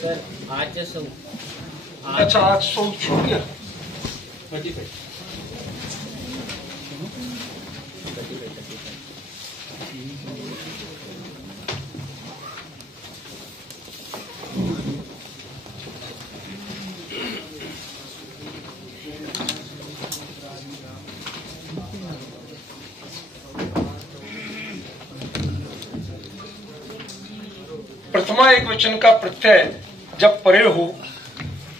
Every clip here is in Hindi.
सर आज सौ। अच्छा आज 100 छूट गया। प्रथमा एक वचन का प्रत्यय जब परे हो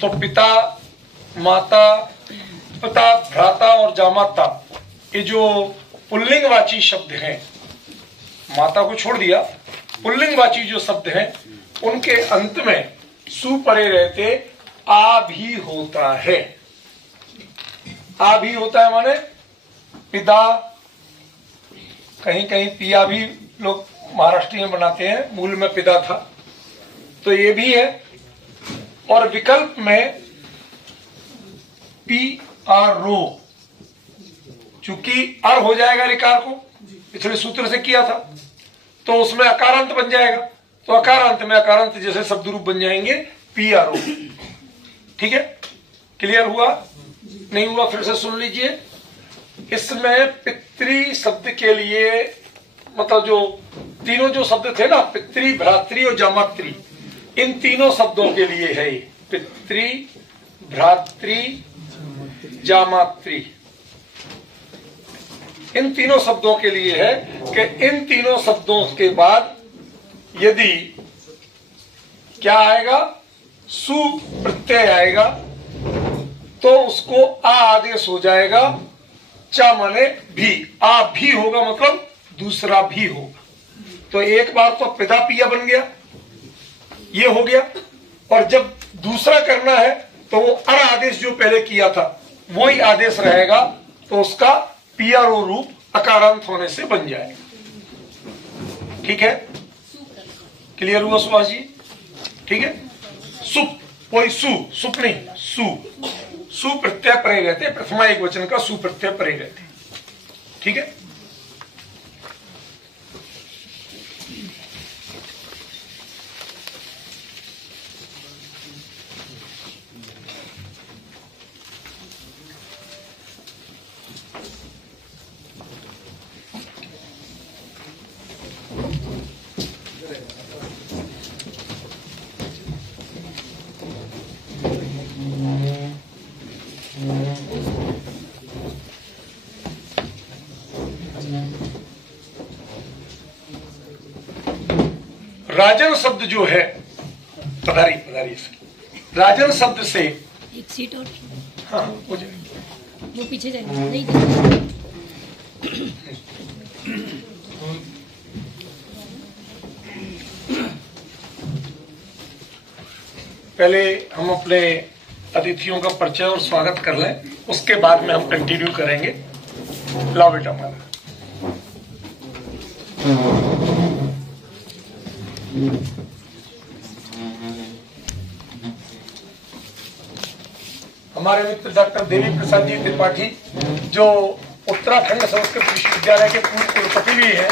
तो पिता, माता, पिता, भ्राता और जामाता, ये जो पुल्लिंगवाची शब्द हैं, माता को छोड़ दिया, पुल्लिंगवाची जो शब्द हैं उनके अंत में सु परे रहते आ भी होता है। आ भी होता है माने पिता, कहीं कहीं पिया भी लोग महाराष्ट्रीय में बनाते हैं, मूल में पिता था, तो ये भी है। और विकल्प में पी आर रो, चूंकि अर हो जाएगा रिकार को, पिछले सूत्र से किया था, तो उसमें अकारांत बन जाएगा, तो अकारांत में अकारांत जैसे शब्द रूप बन जाएंगे पी आर रो। ठीक है, क्लियर हुआ? नहीं हुआ फिर से सुन लीजिए। इसमें पितृ शब्द के लिए मतलब जो तीनों जो शब्द थे ना, पितृ, भ्रातृ और जामातृ, इन तीनों शब्दों के लिए है पितृ, भ्रातृ, जामातृ, इन तीनों शब्दों के लिए है कि इन तीनों शब्दों के बाद यदि क्या आएगा, सु प्रत्यय आएगा तो उसको आ आदेश हो जाएगा, चा माने भी, आ भी होगा मतलब दूसरा भी होगा। तो एक बार तो पिता पिया बन गया, ये हो गया, और जब दूसरा करना है तो वो अर आदेश जो पहले किया था वही आदेश रहेगा, तो उसका पियारो रूप अकारांत होने से बन जाएगा। ठीक है, क्लियर हुआ सुभाष जी? ठीक है, सुप, कोई सुप नहीं, सु प्रत्यय परे रहते, प्रथमा एक वचन का सु प्रत्यय परे रहते। ठीक है, राजन शब्द जो है, पधारी राजन शब्द से एक सीट और, हाँ हो जाएगा, वो पीछे जाएगा नहीं। पहले हम अपने अतिथियों का परिचय और स्वागत कर लें, उसके बाद में हम कंटिन्यू करेंगे। लाओ बेटा हमारा। हमारे मित्र डॉक्टर देवी प्रसाद जी त्रिपाठी, जो उत्तराखंड संस्कृत विश्वविद्यालय के पूर्व कुलपति भी हैं,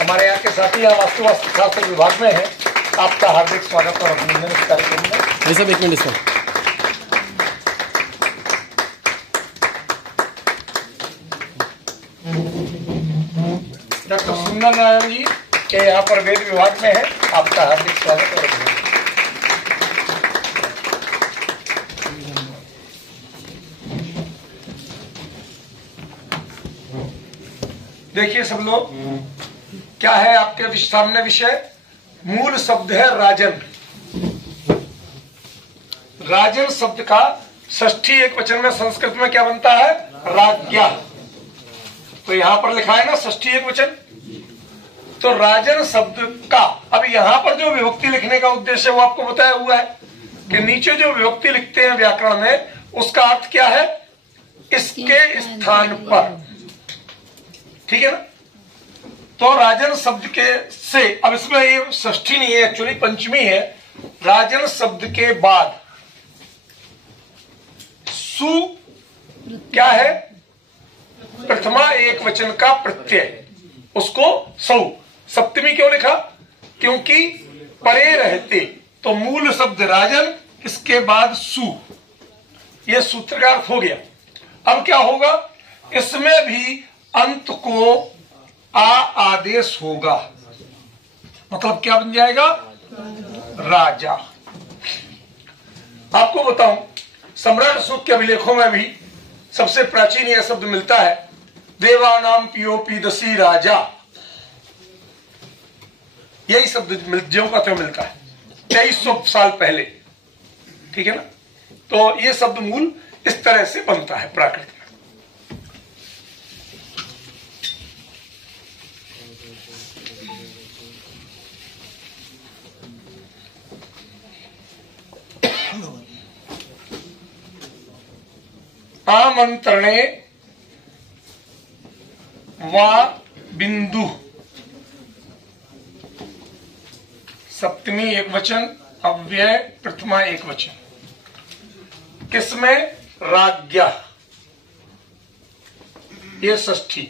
हमारे यहाँ के साथी, यहाँ वास्तुशास्त्र शास्त्र विभाग में है। आपका हार्दिक स्वागत और अभिनंदन इस कार्यक्रम में। सब एक मिनट इसका। डॉक्टर सुंदर नारायण जी के यहाँ पर वेद विभाग में है, आपका हार्दिक स्वागत और अभिनंदन। देखिए सब लोग, क्या है आपके सामने विषय? मूल शब्द है राजन। राजन शब्द का षष्ठी एक वचन में संस्कृत में क्या बनता है? राज्ञा। तो यहां पर लिखा है ना षष्ठी एक वचन, तो राजन शब्द का, अब यहां पर जो विभक्ति लिखने का उद्देश्य वो आपको बताया हुआ है कि नीचे जो विभक्ति लिखते हैं व्याकरण में, उसका अर्थ क्या है? इसके स्थान पर। ठीक है ना? तो राजन शब्द के से, अब इसमें ये षष्ठी नहीं है, एक्चुअली पंचमी है। राजन शब्द के बाद सु क्या है? प्रथमा एक वचन का प्रत्यय, उसको सौ। सप्तमी क्यों लिखा? क्योंकि परे रहते, तो मूल शब्द राजन, इसके बाद सु, ये सूत्र का अर्थ हो गया। अब क्या होगा, इसमें भी अंत को आ आदेश होगा, मतलब क्या बन जाएगा, राजा। आपको बताऊं, सम्राट अशोक के अभिलेखों में भी सबसे प्राचीन यह शब्द मिलता है, देवानाम पियोपीदसी राजा। यही शब्द ज्यों का त्यों मिलता है 2300 साल पहले, ठीक है ना। तो यह शब्द मूल इस तरह से बनता है प्राकृत में। आमंत्रणे वा बिंदु, सप्तमी एक वचन, अव्यय प्रथमा एक वचन। किसमें, राज्ञा, ये षष्ठी।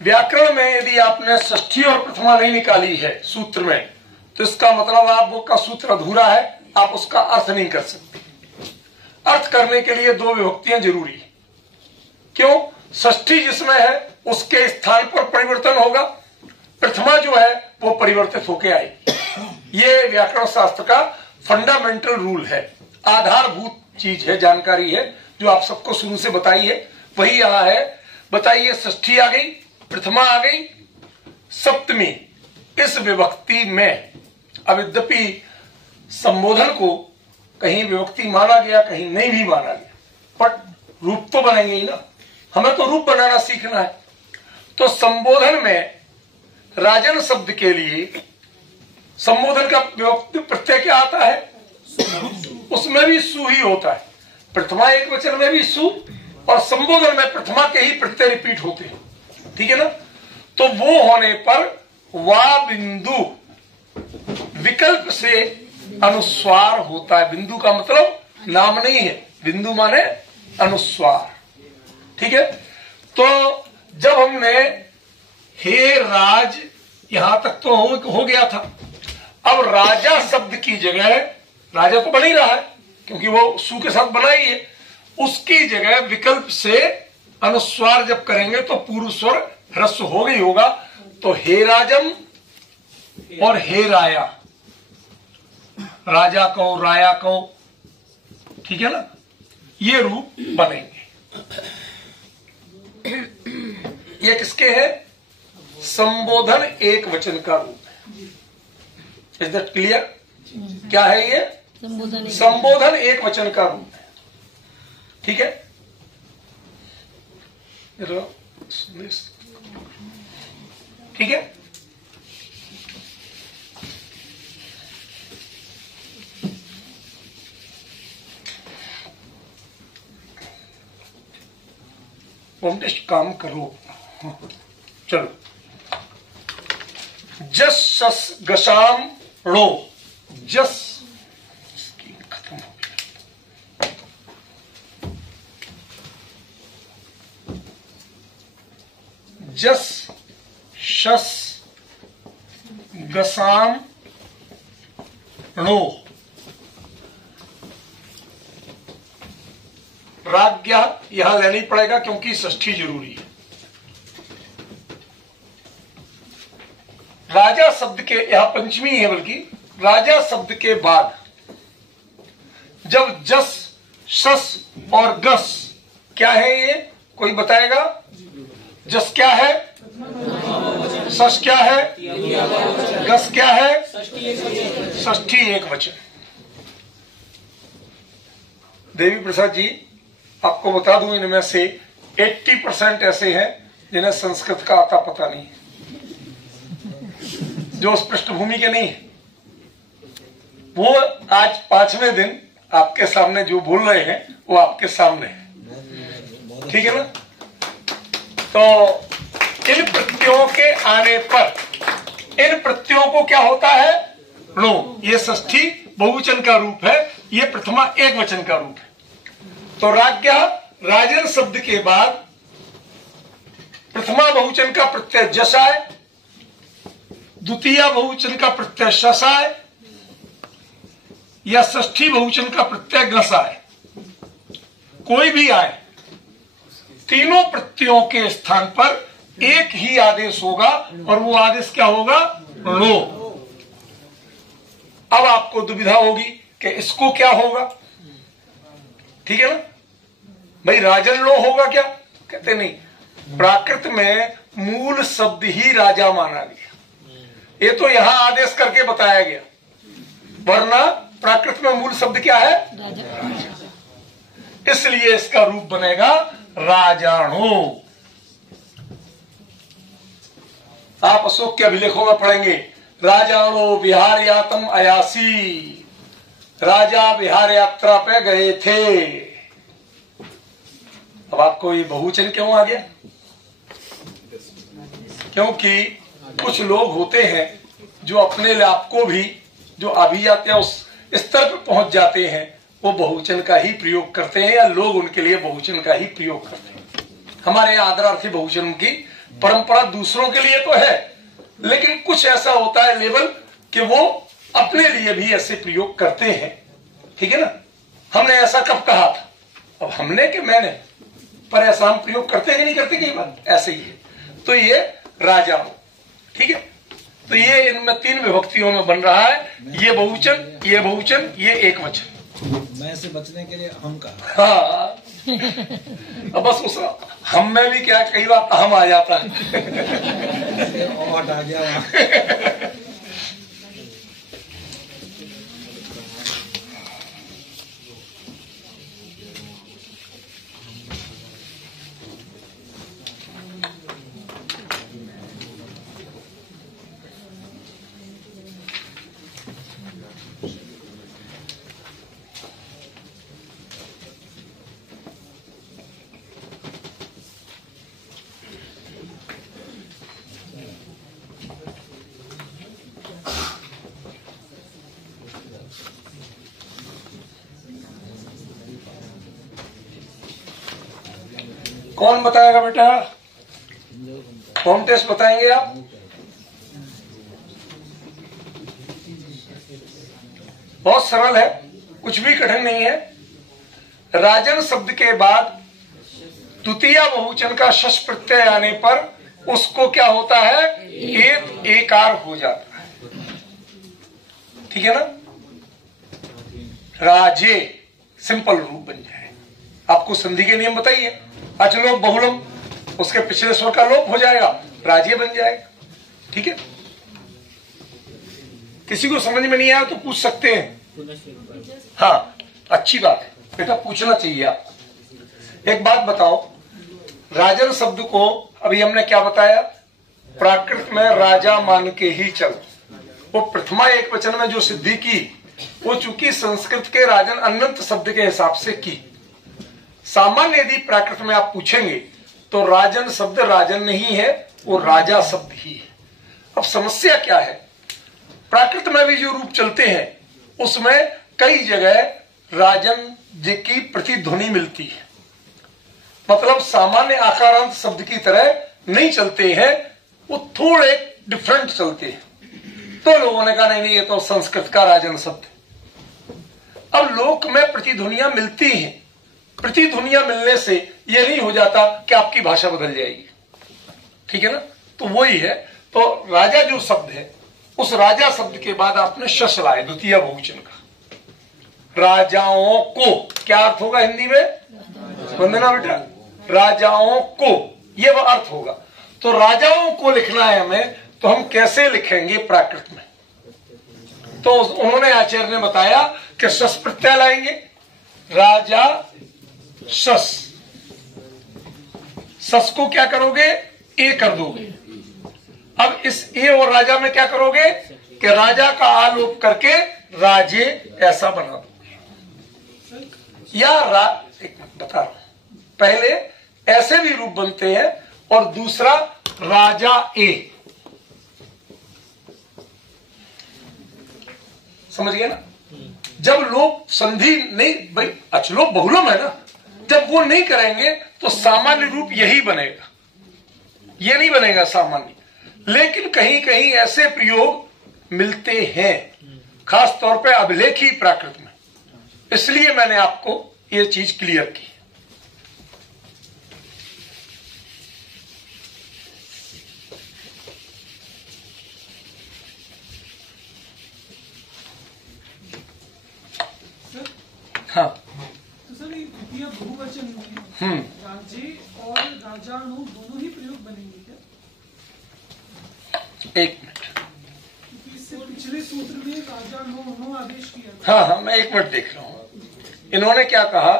व्याकरण में यदि आपने षष्ठी और प्रथमा नहीं निकाली है सूत्र में, तो इसका मतलब आपका सूत्र अधूरा है, आप उसका अर्थ नहीं कर सकते। अर्थ करने के लिए दो विभक्तियां जरूरी है। क्यों, षष्ठी जिसमें है उसके स्थान पर परिवर्तन होगा, प्रथमा जो है वो परिवर्तित होकर आएगी। ये व्याकरण शास्त्र का फंडामेंटल रूल है, आधारभूत चीज है, जानकारी है, जो आप सबको शुरू से बताई है, वही यहां है। बताइए, षष्ठी आ गई, प्रथमा आ गई, सप्तमी, इस विभक्ति में अब यद्यपि संबोधन को कहीं विभक्ति माना गया, कहीं नहीं भी माना गया, पर रूप तो बनेंगे ही ना, हमें तो रूप बनाना सीखना है। तो संबोधन में राजन शब्द के लिए संबोधन का विभक्ति प्रत्यय क्या आता है, उसमें भी सु ही होता है। प्रथमा एक वचन में भी सु, और संबोधन में प्रथमा के ही प्रत्यय रिपीट होते हैं, ठीक है ना। तो वो होने पर वा बिंदु विकल्प से अनुस्वार होता है। बिंदु का मतलब नाम नहीं है, बिंदु माने अनुस्वार, ठीक है। तो जब हमने हे राज यहां तक तो हो गया था, अब राजा शब्द की जगह, राजा तो बन ही रहा है क्योंकि वो सु के साथ बना ही है, उसकी जगह विकल्प से अनुस्वार जब करेंगे तो पूर्व स्वर ह्रस्व हो गई होगा। तो हे राजम और हे राया, राजा कहो, राया कहो, ठीक है ना, ये रूप बनेंगे। ये किसके है, संबोधन एक वचन का रूप है। Is that clear? क्या है ये, संबोधन एक वचन का रूप है, ठीक है। ठीक है, काम करो, चलो। जस सस गशाम लो, जस खत्म हो गया, जस शस गसाम लो, राज्ञा यहां लेनी पड़ेगा क्योंकि षष्ठी जरूरी है। राजा शब्द के, यहां पंचमी है बल्कि, राजा शब्द के बाद जब जस शस और गस, क्या है ये, कोई बताएगा? जस क्या है, सस क्या है, गस क्या है, षष्ठी एक वचन। देवी प्रसाद जी, आपको बता दूं, इनमें से 80% ऐसे हैं जिन्हें संस्कृत का आता पता नहीं है, जो उस पृष्ठभूमि के नहीं है। वो आज 5वें दिन आपके सामने जो बोल रहे हैं वो आपके सामने है, ठीक है ना। तो इन प्रत्ययों के आने पर, इन प्रत्ययों को क्या होता है, लो, ये षष्ठी बहुवचन का रूप है, ये प्रथमा एक वचन का रूप है। तो राज्ञा, राजन शब्द के बाद प्रथमा बहुवचन का प्रत्यय जस आए, द्वितीय बहुवचन का प्रत्यय शस आए या षष्ठी बहुवचन का प्रत्यय घस आए, कोई भी आए, तीनों प्रत्ययों के स्थान पर एक ही आदेश होगा और वो आदेश क्या होगा? लो। अब आपको दुविधा होगी कि इसको क्या होगा, ठीक है ना भाई, राजन लो होगा क्या? कहते नहीं, प्राकृत में मूल शब्द ही राजा माना गया, ये तो यहां आदेश करके बताया गया, वरना प्राकृत में मूल शब्द क्या है? राजा। इसलिए इसका रूप बनेगा राजाणो। आप अशोक के अभिलेखों में पढ़ेंगे, राजाणो विहारयातम अयासी, राजा विहार यात्रा पे गए थे। अब आपको ये बहुवचन क्यों आ गया? क्योंकि कुछ लोग होते हैं जो अपने लाभ को भी, जो अभिजात्य उस स्तर पर पहुंच जाते हैं, वो बहुवचन का ही प्रयोग करते हैं या लोग उनके लिए बहुवचन का ही प्रयोग करते हैं। हमारे यहाँ आदरार्थी बहुवचन की परंपरा दूसरों के लिए तो है, लेकिन कुछ ऐसा होता है लेवल कि वो अपने लिए भी ऐसे प्रयोग करते हैं, ठीक है ना। हमने ऐसा कब कहा था? अब हमने कि मैंने, पर ऐसा हम प्रयोग करते हैं कि नहीं करते? कई बार ऐसे ही है। तो ये राजा हो, ठीक है। तो ये इनमें तीन विभक्तियों में बन रहा है, ये बहुवचन, ये बहुवचन, ये एक वचन। मैं से बचने के लिए हम का, हाँ, अब बस उस हम में भी क्या कई बार हम आ जाता है। और आ गया वहां। कौन बताएगा बेटा? होम टेस्ट बताएंगे आप? बहुत सरल है, कुछ भी कठिन नहीं है। राजन शब्द के बाद द्वितीय बहुवचन का शश प्रत्यय आने पर उसको क्या होता है? एक एकार हो जाता है, ठीक है ना। राजे सिंपल रूप बन जाए। आपको संधि के नियम बताइए, अचलोप बहुलम, उसके पिछले स्वर का लोप हो जाएगा, राजे बन जाएगा, ठीक है। किसी को समझ में नहीं आया तो पूछ सकते हैं। हाँ, अच्छी बात है बेटा, पूछना चाहिए आप। एक बात बताओ, राजन शब्द को अभी हमने क्या बताया? प्राकृत में राजा मान के ही चल। वो प्रथमा एक वचन में जो सिद्धि की, वो चूंकि संस्कृत के राजन अनंत शब्द के हिसाब से की। सामान्य यदि प्राकृत में आप पूछेंगे तो राजन शब्द राजन नहीं है, वो राजा शब्द ही है। अब समस्या क्या है? प्राकृत में भी जो रूप चलते हैं उसमें कई जगह राजन जी की प्रतिध्वनि मिलती है, मतलब सामान्य आकारांत शब्द की तरह नहीं चलते हैं, वो थोड़े डिफरेंट चलते हैं। तो लोगों ने कहा नहीं, ये तो संस्कृत का राजन शब्द। अब लोक में प्रतिध्वनियां मिलती हैं, प्रतिध्वनियां मिलने से यह नहीं हो जाता कि आपकी भाषा बदल जाएगी, ठीक है ना। तो वही है, तो राजा जो शब्द है, उस राजा शब्द के बाद आपने शश लाए द्वितीय बहुवचन का। राजाओं को क्या अर्थ होगा हिंदी में? वंदना बेटा, राजाओं को, ये वह अर्थ होगा। तो राजाओं को लिखना है हमें, तो हम कैसे लिखेंगे प्राकृत में? तो उन्होंने आचार्य ने बताया कि शश प्रत्यय लाएंगे, राजा शस। शस को क्या करोगे? ए कर दोगे। अब इस ए और राजा में क्या करोगे कि राजा का आलोप करके राजे ऐसा बना दोगे। या एक मिनट बता रहा हूं, पहले ऐसे भी रूप बनते हैं और दूसरा राजा ए, समझ गए ना। जब लोग संधि नहीं, भाई अचलोप बहुलम है ना, जब वो नहीं करेंगे तो सामान्य रूप यही बनेगा, ये नहीं बनेगा सामान्य। लेकिन कहीं कहीं ऐसे प्रयोग मिलते हैं, खास तौर पे अभिलेखी प्राकृत में। इसलिए मैंने आपको ये चीज क्लियर की। हाँ, तो सर ये द्वितीय बहुवचन में राजे और राजाणु दोनों ही प्रयोग बनेंगे क्या? एक मिनट। क्योंकि इससे पिछले सूत्र में राजाणु आदेश किया था। हाँ, मैं एक मिनट देख रहा हूं। इन्होंने क्या कहा,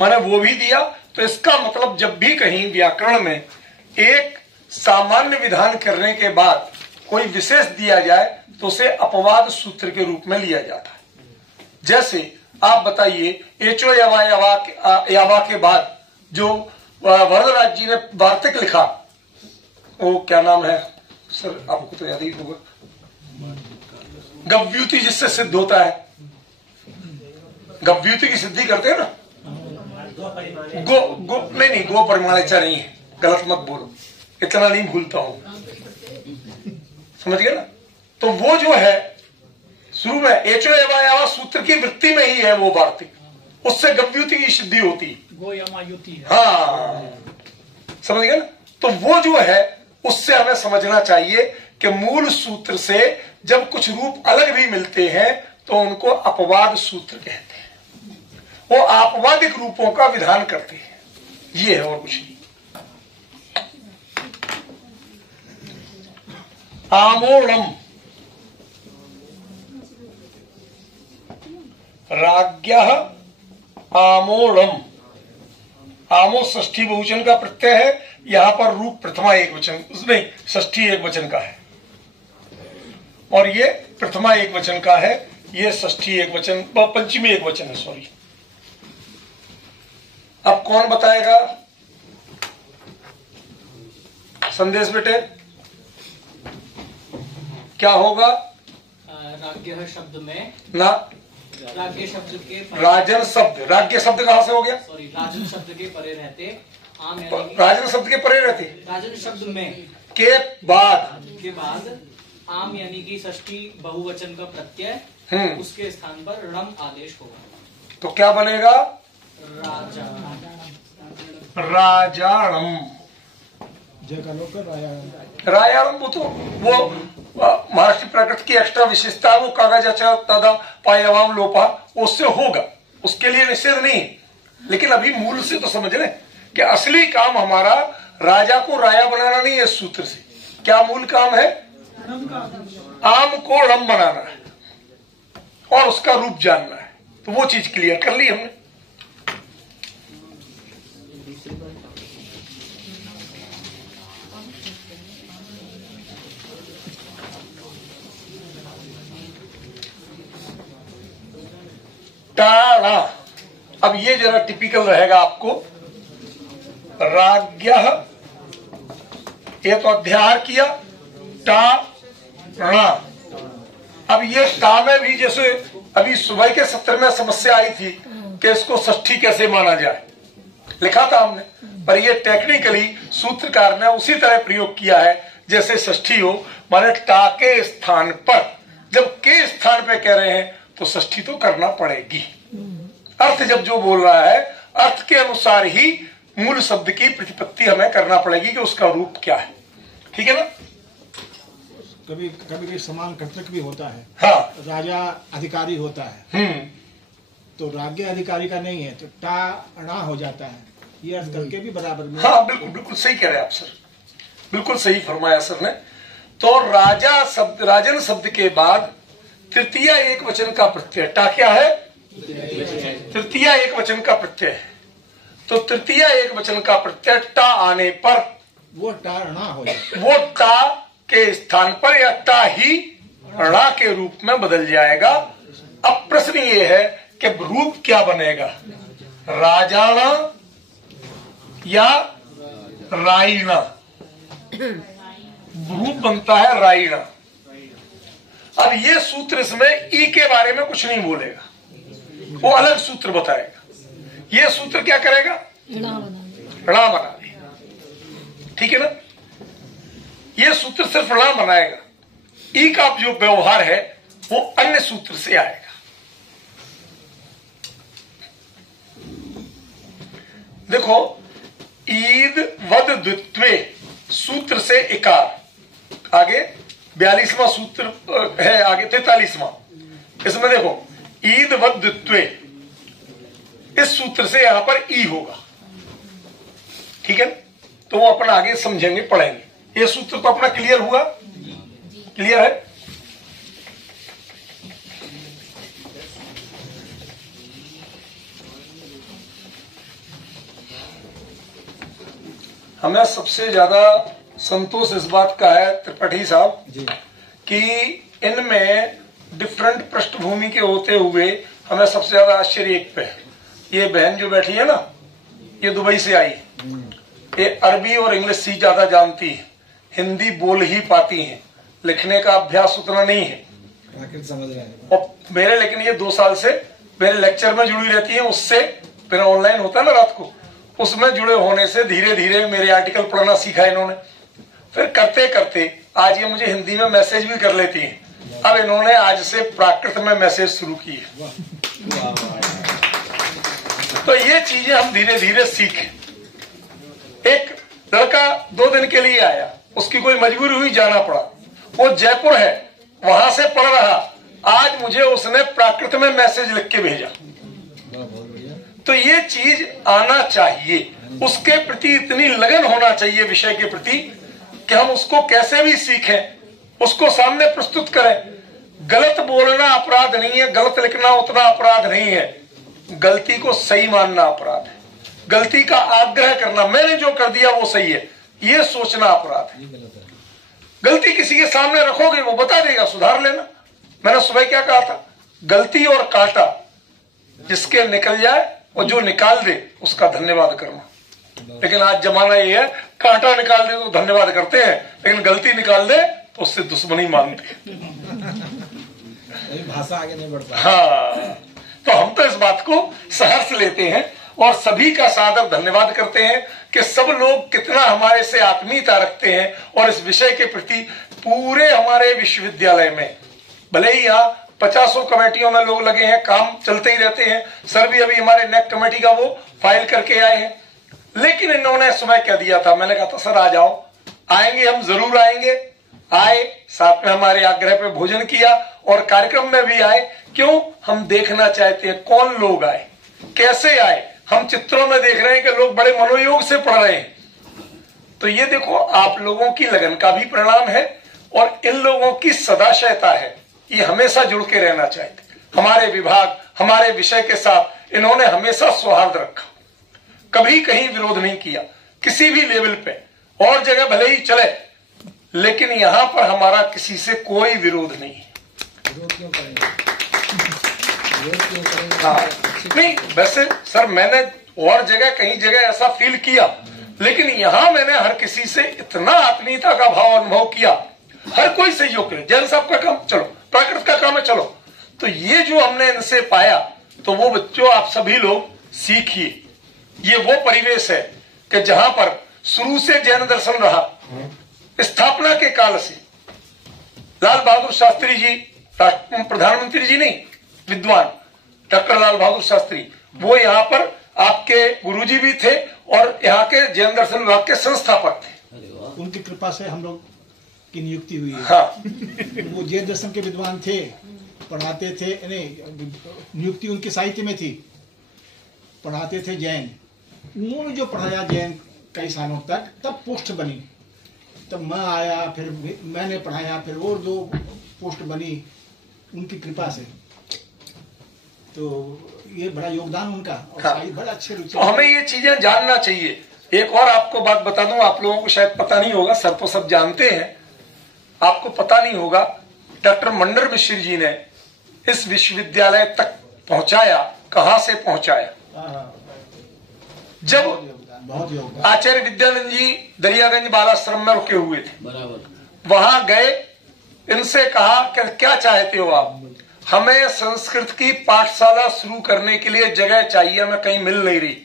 मैंने वो भी दिया। तो इसका मतलब जब भी कहीं व्याकरण में एक सामान्य विधान करने के बाद कोई विशेष दिया जाए तो उसे अपवाद सूत्र के रूप में लिया जाता है। जैसे आप बताइए, एचो यावा के बाद जो वरदराज जी ने वार्तिक लिखा, वो क्या नाम है सर, आपको तो याद ही होगा, गव्युति जिससे सिद्ध होता है। गव्युति की सिद्धि करते हैं ना, नहीं गो परिमाणेचा नहीं है, गलत मत बोलो, इतना नहीं भूलता हूं, समझ गए ना। तो वो जो है शुरू में एचो यावा सूत्र की वृत्ति में ही है वो वार्तिक, उससे गव्युति की सिद्धि होती है, गो यमायुति है। हाँ, समझ गए ना। तो वो जो है उससे हमें समझना चाहिए कि मूल सूत्र से जब कुछ रूप अलग भी मिलते हैं तो उनको अपवाद सूत्र कहते हैं। वो आपवादिक रूपों का विधान करते हैं, ये है और कुछ नहीं। आमोणम, राज्ञः आमोणम। आमो षष्ठी बहुवचन का प्रत्यय है, यहां पर रूप प्रथमा एक वचन, नहीं षष्ठी एक वचन का है, और ये प्रथमा एक वचन का है, ये षष्ठी एक वचन, पंचमी एक वचन है, सॉरी। अब कौन बताएगा संदेश बेटे, क्या होगा? राज्ञ शब्द में ना, राज्ञ शब्द के राजन शब्द, राज्ञ शब्द कहां से हो गया? सॉरी, राजन शब्द के परे रहते आम, यानी राजन शब्द के परे रहते राजन शब्द में के बाद आम यानी कि षष्ठी बहुवचन का प्रत्यय, उसके स्थान पर णम आदेश होगा। तो क्या बनेगा? राजा, राजाणम। रायाणम वो महाराष्ट्र प्राकृत की एक्स्ट्रा विशेषता है, वो कागज अच्छा तदा पायवाम लोपा, उससे होगा, उसके लिए निषेध नहीं। लेकिन अभी मूल से तो समझ लें कि असली काम हमारा राजा को राया बनाना नहीं है। इस सूत्र से क्या मूल काम है? आम को रम बनाना है और उसका रूप जानना है। तो वो चीज क्लियर कर ली हमने। टाणा, अब ये जरा टिपिकल रहेगा आपको। राज्ञः, ये तो अध्याहार किया, टाणा। अब ये टा में भी जैसे अभी सुबह के सत्र में समस्या आई थी कि इसको षष्ठी कैसे माना जाए, लिखा था हमने, पर ये टेक्निकली सूत्रकार ने उसी तरह प्रयोग किया है जैसे षष्ठी हो, माने टा के स्थान पर, जब के स्थान पे कह रहे हैं तो षष्ठी तो करना पड़ेगी। अर्थ जब जो बोल रहा है, अर्थ के अनुसार ही मूल शब्द की प्रतिपत्ति हमें करना पड़ेगी कि उसका रूप क्या है। ठीक है ना? कभी कभी समान कर्तक भी होता है। हाँ, राजा अधिकारी होता है, तो राज्य अधिकारी का नहीं है, तो टा हो जाता है, ये अर्थ करके भी बराबर में। हाँ, बिल्कुल बिल्कुल सही कह रहे हैं आप सर, बिल्कुल सही फरमाया सर ने। तो राजा शब्द, राजन शब्द के बाद तृतीय एक वचन का प्रत्यय, टा क्या है? तृतीय एक वचन का प्रत्यय है। तो तृतीय एक वचन का प्रत्यय टा आने पर वो टाणा हो जाता है। वो टा के स्थान पर या टा ही णा के रूप में बदल जाएगा। अब प्रश्न ये है कि रूप क्या बनेगा, राजाणा या राईणा? रूप बनता है राईणा। अब ये सूत्र इसमें ई के बारे में कुछ नहीं बोलेगा, वो अलग सूत्र बताएगा ये सूत्र क्या करेगा? णा बना दे। णा बना देगा, ठीक है ना। ये सूत्र सिर्फ णा बनाएगा, ई का जो व्यवहार है वो अन्य सूत्र से आएगा। देखो, ईद वद द्वित्वे सूत्र से इकार, आगे 42वां सूत्र है, आगे 43वां। इसमें देखो, ईद वद द्वित्वे, इस सूत्र से यहां पर ई होगा, ठीक है। तो वो अपना आगे समझेंगे, पढ़ेंगे। ये सूत्र तो अपना क्लियर हुआ, क्लियर है। हमें सबसे ज्यादा संतोष इस बात का है त्रिपाठी साहब जी कि इनमें डिफरेंट पृष्ठभूमि के होते हुए हमें सबसे ज्यादा आश्चर्य एक पे है। ये बहन जो बैठी है ना, ये दुबई से आई है। ये अरबी और इंग्लिश सी ज्यादा जानती है, हिंदी बोल ही पाती है, लिखने का अभ्यास उतना नहीं है। प्राकृत समझ रहे हैं। और मेरे, लेकिन ये 2 साल से मेरे लेक्चर में जुड़ी रहती है। उससे फिर ऑनलाइन होता है ना रात को, उसमें जुड़े होने से धीरे धीरे मेरे आर्टिकल पढ़ना सीखा इन्होंने। फिर करते करते आज ये मुझे हिंदी में मैसेज भी कर लेती हैं। अब इन्होंने आज से प्राकृत में मैसेज शुरू की है। तो ये चीजें हम धीरे धीरे सीखें। एक लड़का 2 दिन के लिए आया, उसकी कोई मजबूरी हुई, जाना पड़ा। वो जयपुर है, वहां से पढ़ रहा। आज मुझे उसने प्राकृत में मैसेज लिख के भेजा। तो ये चीज आना चाहिए, उसके प्रति इतनी लगन होना चाहिए विषय के प्रति कि हम उसको कैसे भी सीखें, उसको सामने प्रस्तुत करें। गलत बोलना अपराध नहीं है, गलत लिखना उतना अपराध नहीं है, गलती को सही मानना अपराध है। गलती का आग्रह करना, मैंने जो कर दिया वो सही है, ये सोचना अपराध है। गलती किसी के सामने रखोगे, वो बता देगा, सुधार लेना। मैंने सुबह क्या कहा था, गलती और कांटा जिसके निकल जाए और जो निकाल दे उसका धन्यवाद करना। लेकिन आज जमाना ये है, कांटा निकाल दे तो धन्यवाद करते हैं, लेकिन गलती निकाल दे तो उससे दुश्मनी मानते हैं। भाषा आगे नहीं बढ़ता। हाँ, तो हम तो इस बात को सहर्ष लेते हैं और सभी का सादर धन्यवाद करते हैं कि सब लोग कितना हमारे से आत्मीयता रखते हैं और इस विषय के प्रति पूरे हमारे विश्वविद्यालय में, भले ही यहाँ 50 कमेटियों में लोग लगे हैं, काम चलते ही रहते हैं। सर भी अभी हमारे नेक कमेटी का वो फाइल करके आए हैं। लेकिन इन्होंने सुबह क्या दिया था, मैंने कहा था सर आ जाओ, आएंगे, हम जरूर आएंगे। आए, साथ में हमारे आग्रह पे भोजन किया और कार्यक्रम में भी आए। क्यों? हम देखना चाहते हैं कौन लोग आए, कैसे आए। हम चित्रों में देख रहे हैं कि लोग बड़े मनोयोग से पढ़ रहे हैं। तो ये देखो, आप लोगों की लगन का भी परिणाम है और इन लोगों की सदाशयता है। ये हमेशा जुड़ के रहना चाहते। हमारे विभाग, हमारे विषय के साथ इन्होंने हमेशा सौहार्द रखा, कभी कहीं विरोध नहीं किया किसी भी लेवल पे। और जगह भले ही चले, लेकिन यहां पर हमारा किसी से कोई विरोध नहीं है। विरोध क्यों करेंगे? विरोध क्यों करेंगे? हाँ, नहीं वैसे सर मैंने और जगह कहीं जगह ऐसा फील किया, लेकिन यहां मैंने हर किसी से इतना आत्मीयता का भाव अनुभव किया। हर कोई सहयोग करे। जैन साहब का काम चलो, प्राकृत का काम है चलो। तो ये जो हमने इनसे पाया, तो वो बच्चों आप सभी लोग सीखिए। ये वो परिवेश है कि जहां पर शुरू से जैन दर्शन रहा, स्थापना के काल से। लाल बहादुर शास्त्री जी, प्रधानमंत्री जी नहीं, विद्वान डॉक्टर लाल बहादुर शास्त्री, वो यहाँ पर आपके गुरुजी भी थे और यहाँ के जैन दर्शन विभाग के संस्थापक थे। उनकी कृपा से हम लोग की नियुक्ति हुई है। हाँ, वो जैन दर्शन के विद्वान थे, पढ़ाते थे, नहीं नियुक्ति उनके साहित्य में थी, पढ़ाते थे जैन। उन्होंने जो पढ़ाया जैन कई सालों तक, तब पोस्ट बनी। तब मैं आया, फिर मैंने पढ़ाया, फिर और 2 पोस्ट बनी उनकी कृपा से। तो ये बड़ा योगदान उनका। और हाँ। बड़ा अच्छे रुचि। तो हमें ये चीजें जानना चाहिए। एक और आपको बात बता दूं, आप लोगों को शायद पता नहीं होगा, सर तो सब जानते हैं, आपको पता नहीं होगा। डॉक्टर मंडर मिश्र जी ने इस विश्वविद्यालय तक पहुंचाया। कहां से पहुंचाया? जब बहुत योगदान। आचार्य विद्यानंद जी दरियागंज बालाश्रम में रुके हुए थे, वहां गए, इनसे कहा कि क्या चाहते हो आप? हमें संस्कृत की पाठशाला शुरू करने के लिए जगह चाहिए, हमें कहीं मिल नहीं रही।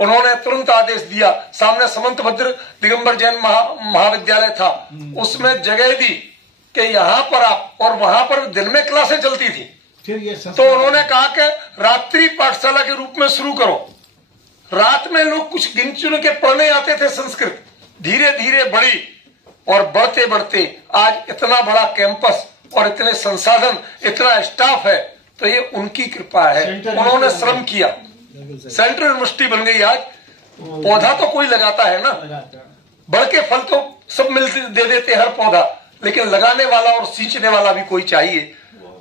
उन्होंने तुरंत आदेश दिया, सामने समंतभद्र दिगंबर जैन महाविद्यालय था, उसमें जगह दी कि यहाँ पर आप, और वहां पर दिन में क्लासें चलती थी। तो उन्होंने कहा कि रात्रि पाठशाला के रूप में शुरू करो। रात में लोग कुछ गिन चुन के पढ़ने आते थे संस्कृत, धीरे धीरे बढ़ी और बढ़ते बढ़ते आज इतना बड़ा कैंपस और इतने संसाधन, इतना स्टाफ है, तो ये उनकी कृपा है। उन्होंने श्रम किया, सेंट्रल यूनिवर्सिटी बन गई आज। पौधा तो कोई लगाता है ना, बढ़ के फल तो सब मिलते दे देते हर पौधा, लेकिन लगाने वाला और सींचने वाला भी कोई चाहिए।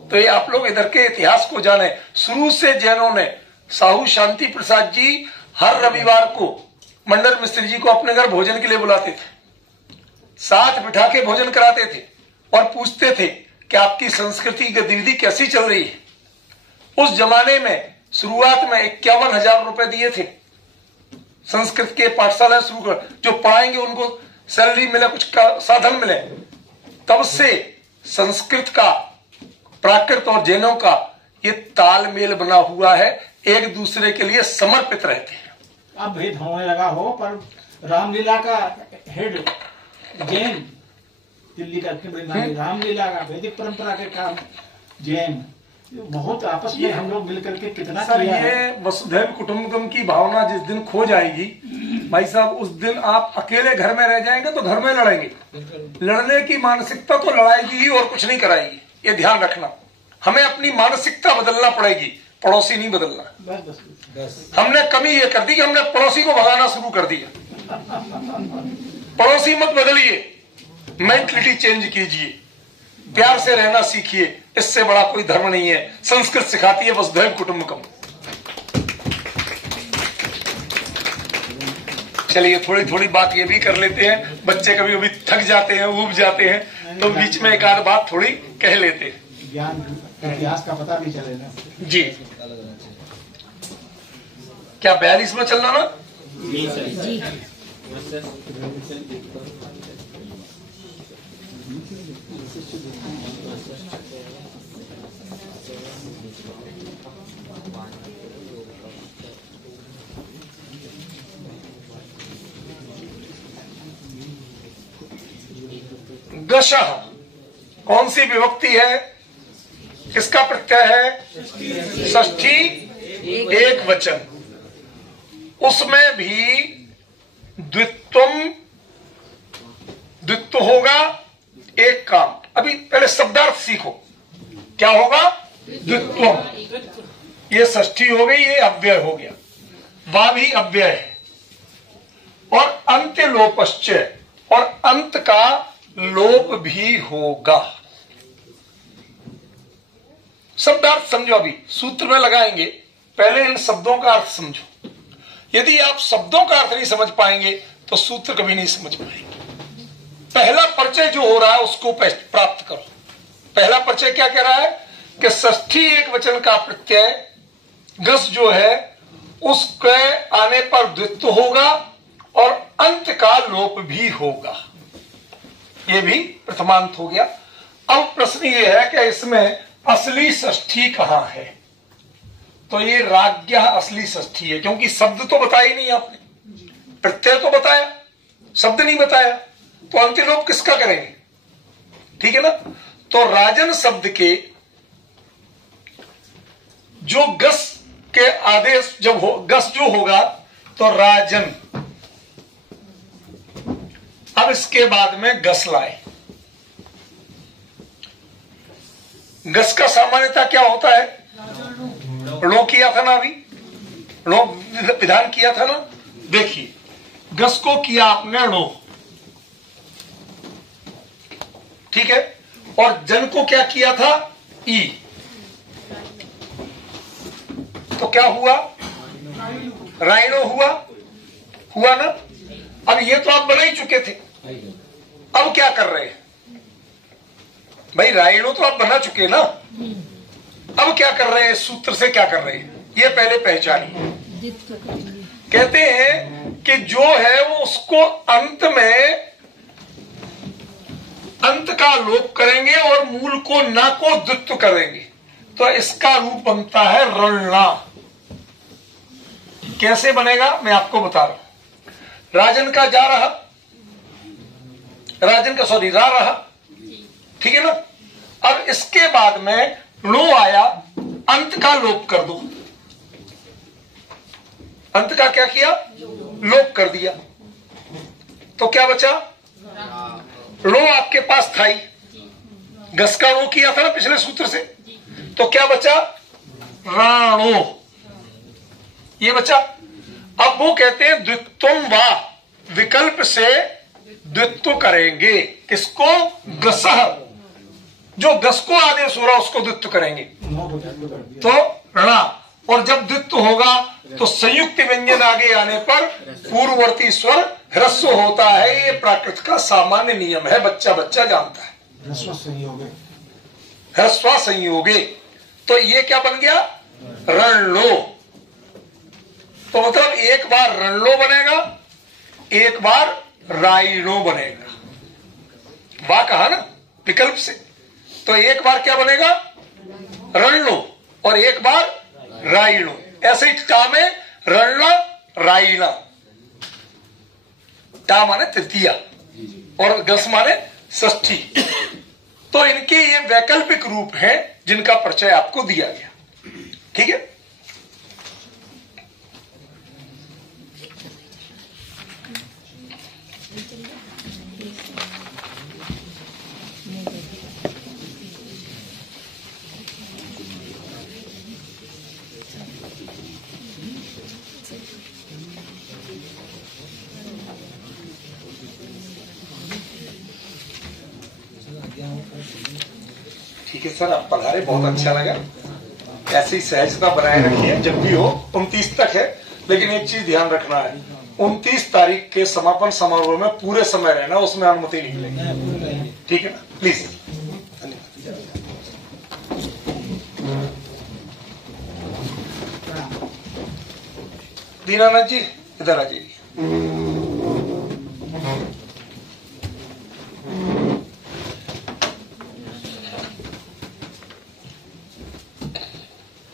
तो ये आप लोग इधर के इतिहास को जाने। शुरू से जैनों ने, साहू शांति प्रसाद जी हर रविवार को मंडल मिस्त्री जी को अपने घर भोजन के लिए बुलाते थे, साथ बिठा के भोजन कराते थे और पूछते थे कि आपकी संस्कृति गतिविधि कैसी चल रही है। उस जमाने में शुरुआत में 51,000 रुपए दिए थे संस्कृत के पाठशाला शुरू कर, जो पढ़ाएंगे उनको सैलरी मिले, कुछ का साधन मिले। तब से संस्कृत का, प्राकृत और जैनों का ये तालमेल बना हुआ है, एक दूसरे के लिए समर्पित रहते हैं। अब भेद होने लगा हो, पर रामलीला का हेड जैन, दिल्ली का रामलीला का वैदिक परंपरा के काम जैन, बहुत आपस में हम लोग मिलकर के कितना सर किया ये है। वसुधैव कुटुंबकम की भावना जिस दिन खो जाएगी भाई साहब, उस दिन आप अकेले घर में रह जाएंगे तो घर में लड़ेंगे। लड़ने की मानसिकता तो लड़ाएगी ही और कुछ नहीं कराएगी, ये ध्यान रखना। हमें अपनी मानसिकता बदलना पड़ेगी, पड़ोसी नहीं बदलना। बस बस हमने कमी ये कर दी कि हमने पड़ोसी को भगाना शुरू कर दिया। पड़ोसी मत बदलिए, मेंटलिटी चेंज कीजिए, प्यार से रहना सीखिए, इससे बड़ा कोई धर्म नहीं है। संस्कृत सिखाती है वसुधैव कुटुंबकम। चलिए थोड़ी थोड़ी बात ये भी कर लेते हैं, बच्चे कभी कभी थक जाते हैं, ऊब जाते हैं, तो बीच में एक आध बात थोड़ी कह लेते हैं। ज्ञान इतिहास का पता भी चले ना जी। क्या 42 में चलना ना? जी गशः कौन सी विभक्ति है, किसका प्रत्यय है? षष्ठी एक वचन, उसमें भी द्वित्व होगा एक काम। अभी पहले शब्दार्थ सीखो, क्या होगा? द्वित्वम। ये षष्ठी हो गई, ये अव्यय हो गया, वा भी अव्यय है। और अंत्य लोपश्चय, और अंत का लोप भी होगा। शब्दार्थ समझो, अभी सूत्र में लगाएंगे, पहले इन शब्दों का अर्थ समझो। यदि आप शब्दों का अर्थ नहीं समझ पाएंगे तो सूत्र कभी नहीं समझ पाएंगे। पहला परिचय जो हो रहा है उसको प्राप्त करो। पहला परिचय क्या कह रहा है कि षष्ठी एक वचन का प्रत्यय गस जो है उसके आने पर द्वित्व होगा और अंत का लोप भी होगा। ये भी प्रथमांत हो गया। अब प्रश्न ये है कि इसमें असली षष्ठी कहां है? तो ये राज्ञ असली षष्ठी है, क्योंकि शब्द तो बताया ही नहीं आपने, प्रत्यय तो बताया, शब्द नहीं बताया, तो अंत्यलोप किसका करेंगे? ठीक है ना? तो राजन शब्द के जो गस के आदेश जब हो, गस जो होगा तो राजन। अब इसके बाद में गस लाए। गस का सामान्यता क्या होता है? लो किया था ना, अभी लो विधान किया था ना। देखिए गस को किया आपने लो, ठीक है, और जन को क्या किया था? ई। तो क्या हुआ? राइनो हुआ ना। अब ये तो आप बना ही चुके थे, अब क्या कर रहे हैं भाई? राइनो तो आप बना चुके ना, अब क्या कर रहे हैं? सूत्र से क्या कर रहे हैं ये पहले पहचानिए। कहते हैं कि जो है वो उसको अंत में अंत का लोप करेंगे और मूल को ना को द्वित्व करेंगे। तो इसका रूप बनता है रणला। कैसे बनेगा मैं आपको बता रहा हूं। राजन का जा रहा, राजन का सॉरी रा रहा, ठीक है ना। अब इसके बाद में लो आया, अंत का लोप कर दो। अंत का क्या किया? लोप कर दिया। तो क्या बचा? लो आपके पास था ही, गस का रो किया था ना पिछले सूत्र से, तो क्या बचा? राणो, ये बचा। अब वो कहते हैं द्वित्वम वा, विकल्प से द्वित्व करेंगे। किसको? गसह, जो गस को आदेश हो रहा उसको द्वित्व करेंगे, तो रणा। और जब द्वित्व होगा तो संयुक्त व्यंजन आगे आने पर पूर्ववर्ती स्वर ह्रस्व होता है। ये प्राकृत का सामान्य नियम है, बच्चा बच्चा जानता है। ह्रस्व संयोगे, तो ये क्या बन गया? रणलो। तो मतलब एक बार रणलो बनेगा, एक बार राइनो बनेगा। वाह कहा ना विकल्प से, तो एक बार क्या बनेगा? रणलो और एक बार राइनो। ऐसे ही टा में रणला राइना, टा माने तृतीया और गस माने षष्ठी। तो इनके ये वैकल्पिक रूप हैं जिनका परिचय आपको दिया गया, ठीक है। ठीक है सर, आप पधारे, बहुत अच्छा लगा। ऐसी सहजता बनाए रखिए जब भी हो। 29 तक है, लेकिन एक चीज ध्यान रखना है, 29 तारीख के समापन समारोह में पूरे समय रहना, उसमें अनुमति नहीं मिलेगी, ठीक है ना, प्लीज। दीनानाथ जी इधर आ जाइए।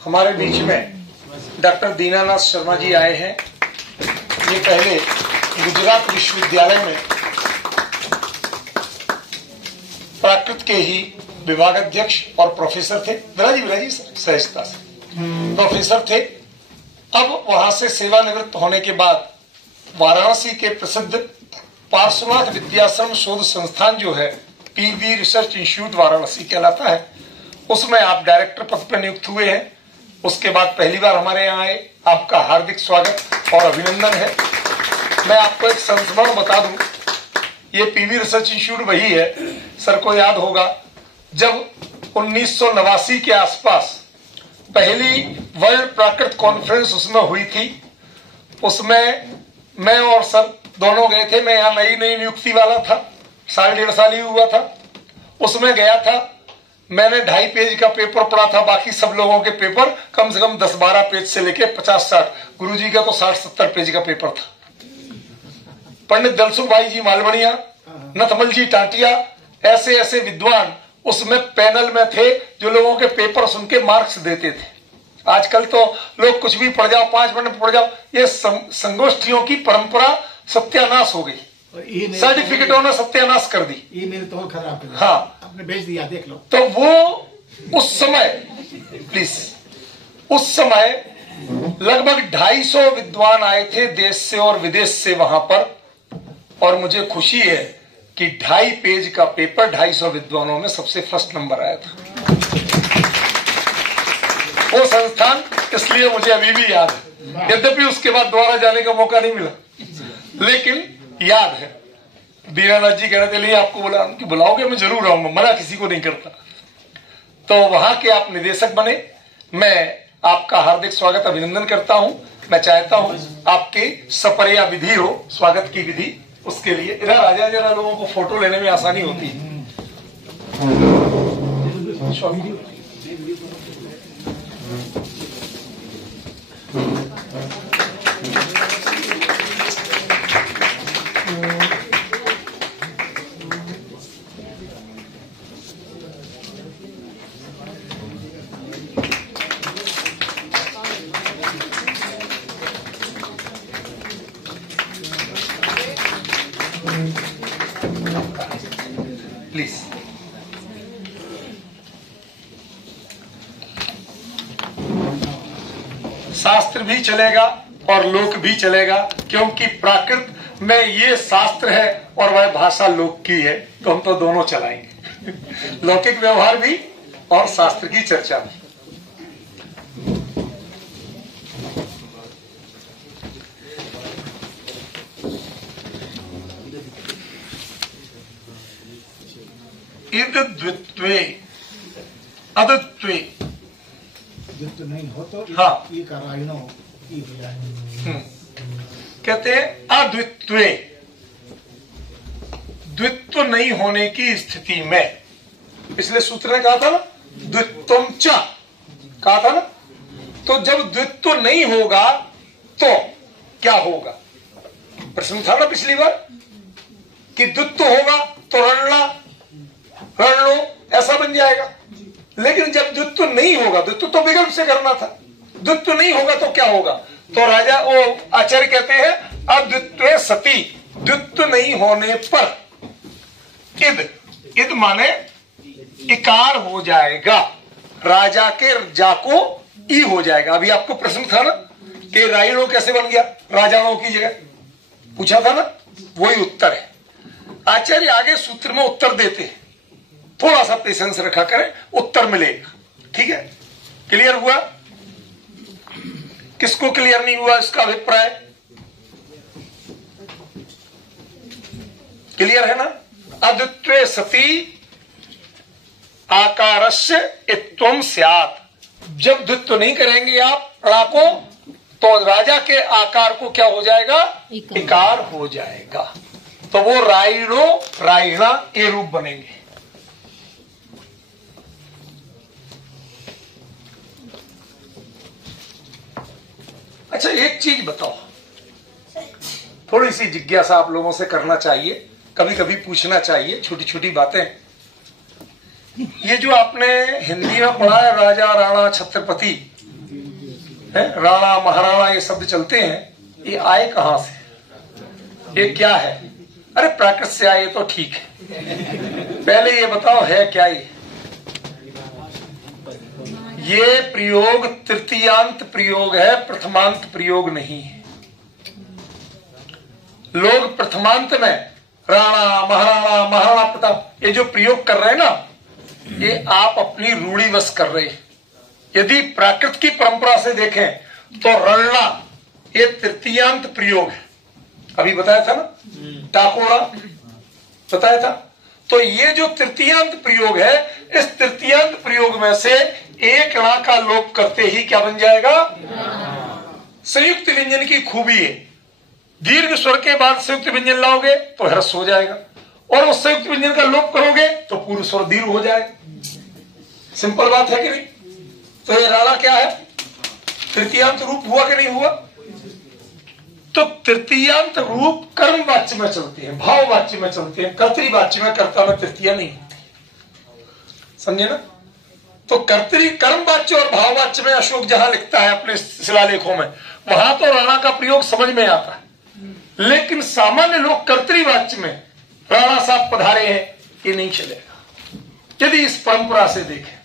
हमारे बीच में डॉक्टर दीनानाथ शर्मा जी आए हैं। ये पहले गुजरात विश्वविद्यालय में प्राकृत के ही विभागाध्यक्ष और प्रोफेसर थे। विराजी सर, सहजता से प्रोफेसर थे। अब वहां से सेवानिवृत्त होने के बाद वाराणसी के प्रसिद्ध पार्श्वनाथ विद्याश्रम शोध संस्थान जो है, पीवी रिसर्च इंस्टीट्यूट वाराणसी कहलाता है, उसमें आप डायरेक्टर पद पर नियुक्त हुए हैं। उसके बाद पहली बार हमारे यहाँ आए, आपका हार्दिक स्वागत और अभिनंदन है। मैं आपको एक संस्मरण बता दूं, ये पीवी रिसर्च इंस्टीट्यूट वही है, सर को याद होगा, जब 1989 के आसपास पहली वर्ल्ड प्राकृत कॉन्फ्रेंस उसमें हुई थी, उसमें मैं और सर दोनों गए थे। मैं यहाँ नई नई नियुक्ति वाला था, 1.5 साल ही हुआ था। उसमें गया था, मैंने 2.5 पेज का पेपर पढ़ा था, बाकी सब लोगों के पेपर कम से कम 10-12 पेज से लेके 50-60, गुरुजी का तो 60-70 पेज का पेपर था। पंडित दलसुख भाई जी मालवणिया, नथमल जी टाटिया, ऐसे ऐसे विद्वान उसमें पैनल में थे जो लोगों के पेपर सुन के मार्क्स देते थे। आजकल तो लोग कुछ भी पढ़ जाओ, 5 मिनट पढ़ जाओ, ये संगोष्ठियों की परंपरा सत्यानाश हो गई, सर्टिफिकेटों ने सत्यानाश कर दी। ईमेल तो खराब है, हाँ आपने भेज दिया, देख लो। तो वो उस समय, प्लीज, उस समय लगभग 250 विद्वान आए थे देश से और विदेश से वहां पर, और मुझे खुशी है कि 2.5 पेज का पेपर 250 विद्वानों में सबसे फर्स्ट नंबर आया था। वो संस्थान इसलिए मुझे अभी भी याद है, यद्यपि उसके बाद दोबारा जाने का मौका नहीं मिला, लेकिन याद है। दीनानाथ जी कह रहे थे नहीं आपको बुलाओगे, मैं जरूर आऊंगा, मना किसी को नहीं करता। तो वहां के आप निदेशक बने, मैं आपका हार्दिक स्वागत अभिनंदन करता हूं। मैं चाहता हूं आपके सपरिया विधि हो, स्वागत की विधि, उसके लिए इधर आ जाए, जरा लोगों को फोटो लेने में आसानी होती है। प्लीज। शास्त्र भी चलेगा और लोक भी चलेगा, क्योंकि प्राकृत में ये शास्त्र है और वह भाषा लोक की है, तो हम तो दोनों चलाएंगे लौकिक व्यवहार भी और शास्त्र की चर्चा भी। इद द्वित्वे अद्वित्वे, द्वित्व नहीं हो तो हाँ। ये कराइनो ये हो जाए। कहते हैं अद्वित्वे, द्वित्व नहीं होने की स्थिति में, पिछले सूत्र ने कहा था ना द्वित्वम च, कहा था ना, तो जब द्वित्व नहीं होगा तो क्या होगा? प्रश्न था ना पिछली बार कि द्वित्व होगा तो रणला रण लो ऐसा बन जाएगा, लेकिन जब द्वित्व नहीं होगा, द्वित्व तो विकल्प से करना था, द्वित्व नहीं होगा तो क्या होगा? तो राजा वो आचार्य कहते हैं अद्वित्वे सती, द्वित्व नहीं होने पर इद, इद माने इकार हो जाएगा, राजा के जा को ई हो जाएगा। अभी आपको प्रश्न था ना कि राइणो कैसे बन गया राजाओं की जगह, पूछा था ना, वही उत्तर है। आचार्य आगे सूत्र में उत्तर देते हैं, थोड़ा सा पेशेंस रखा करें, उत्तर मिलेगा। ठीक है, क्लियर हुआ? किसको क्लियर नहीं हुआ इसका अभिप्राय? क्लियर है ना? अद्वित्वे सती आकारस्य इत्वम स्यात्, जब द्वित्व नहीं करेंगे आप रा को, तो राजा के आकार को क्या हो जाएगा? इकार हो जाएगा, तो वो राइणो राइणा ये रूप बनेंगे। अच्छा एक चीज बताओ, थोड़ी सी जिज्ञासा आप लोगों से करना चाहिए, कभी कभी पूछना चाहिए छोटी छोटी बातें। ये जो आपने हिंदी में पढ़ा है राजा राणा छत्रपति है, राणा महाराणा ये शब्द चलते हैं, ये आए कहां से? ये क्या है? अरे प्राकृत से आए तो ठीक है, पहले ये बताओ है क्या ये प्रयोग तृतीयांत प्रयोग है, प्रथमांत प्रयोग नहीं है। लोग प्रथमांत में राणा महाराणा महाराणा प्रताप ये जो प्रयोग कर रहे हैं ना, ये आप अपनी रूढ़िवश कर रहे हैं। यदि प्राकृत की परंपरा से देखें तो रणना ये तृतीयांत प्रयोग है, अभी बताया था ना, टाकोड़ा बताया था। तो ये जो तृतीयांत प्रयोग है, इस तृतीयांत प्रयोग में से एक णा का लोप करते ही क्या बन जाएगा? संयुक्त व्यंजन की खूबी है, दीर्घ स्वर के बाद संयुक्त व्यंजन लाओगे तो ह्रस्व हो जाएगा, और उस संयुक्त व्यंजन का लोप करोगे तो पूर्व स्वर दीर्घ हो जाएगा। सिंपल बात है कि नहीं? तो ये राणा क्या है? तृतीयांत रूप हुआ कि नहीं हुआ? तो तृतीयांत रूप कर्म वाच्य में चलते हैं, भाव वाच्य में चलते हैं, कर्तरी वाच्य में कर्ता में तृतीया नहीं होती, समझे ना? तो कर्तरी कर्म वाच्य और भाव वाच्य में अशोक जहां लिखता है अपने शिलालेखों में, वहां तो राणा का प्रयोग समझ में आता है, लेकिन सामान्य लोग कर्तरी वाच्य में राणा साहब पधारे हैं ये नहीं चलेगा यदि इस परंपरा से देखें।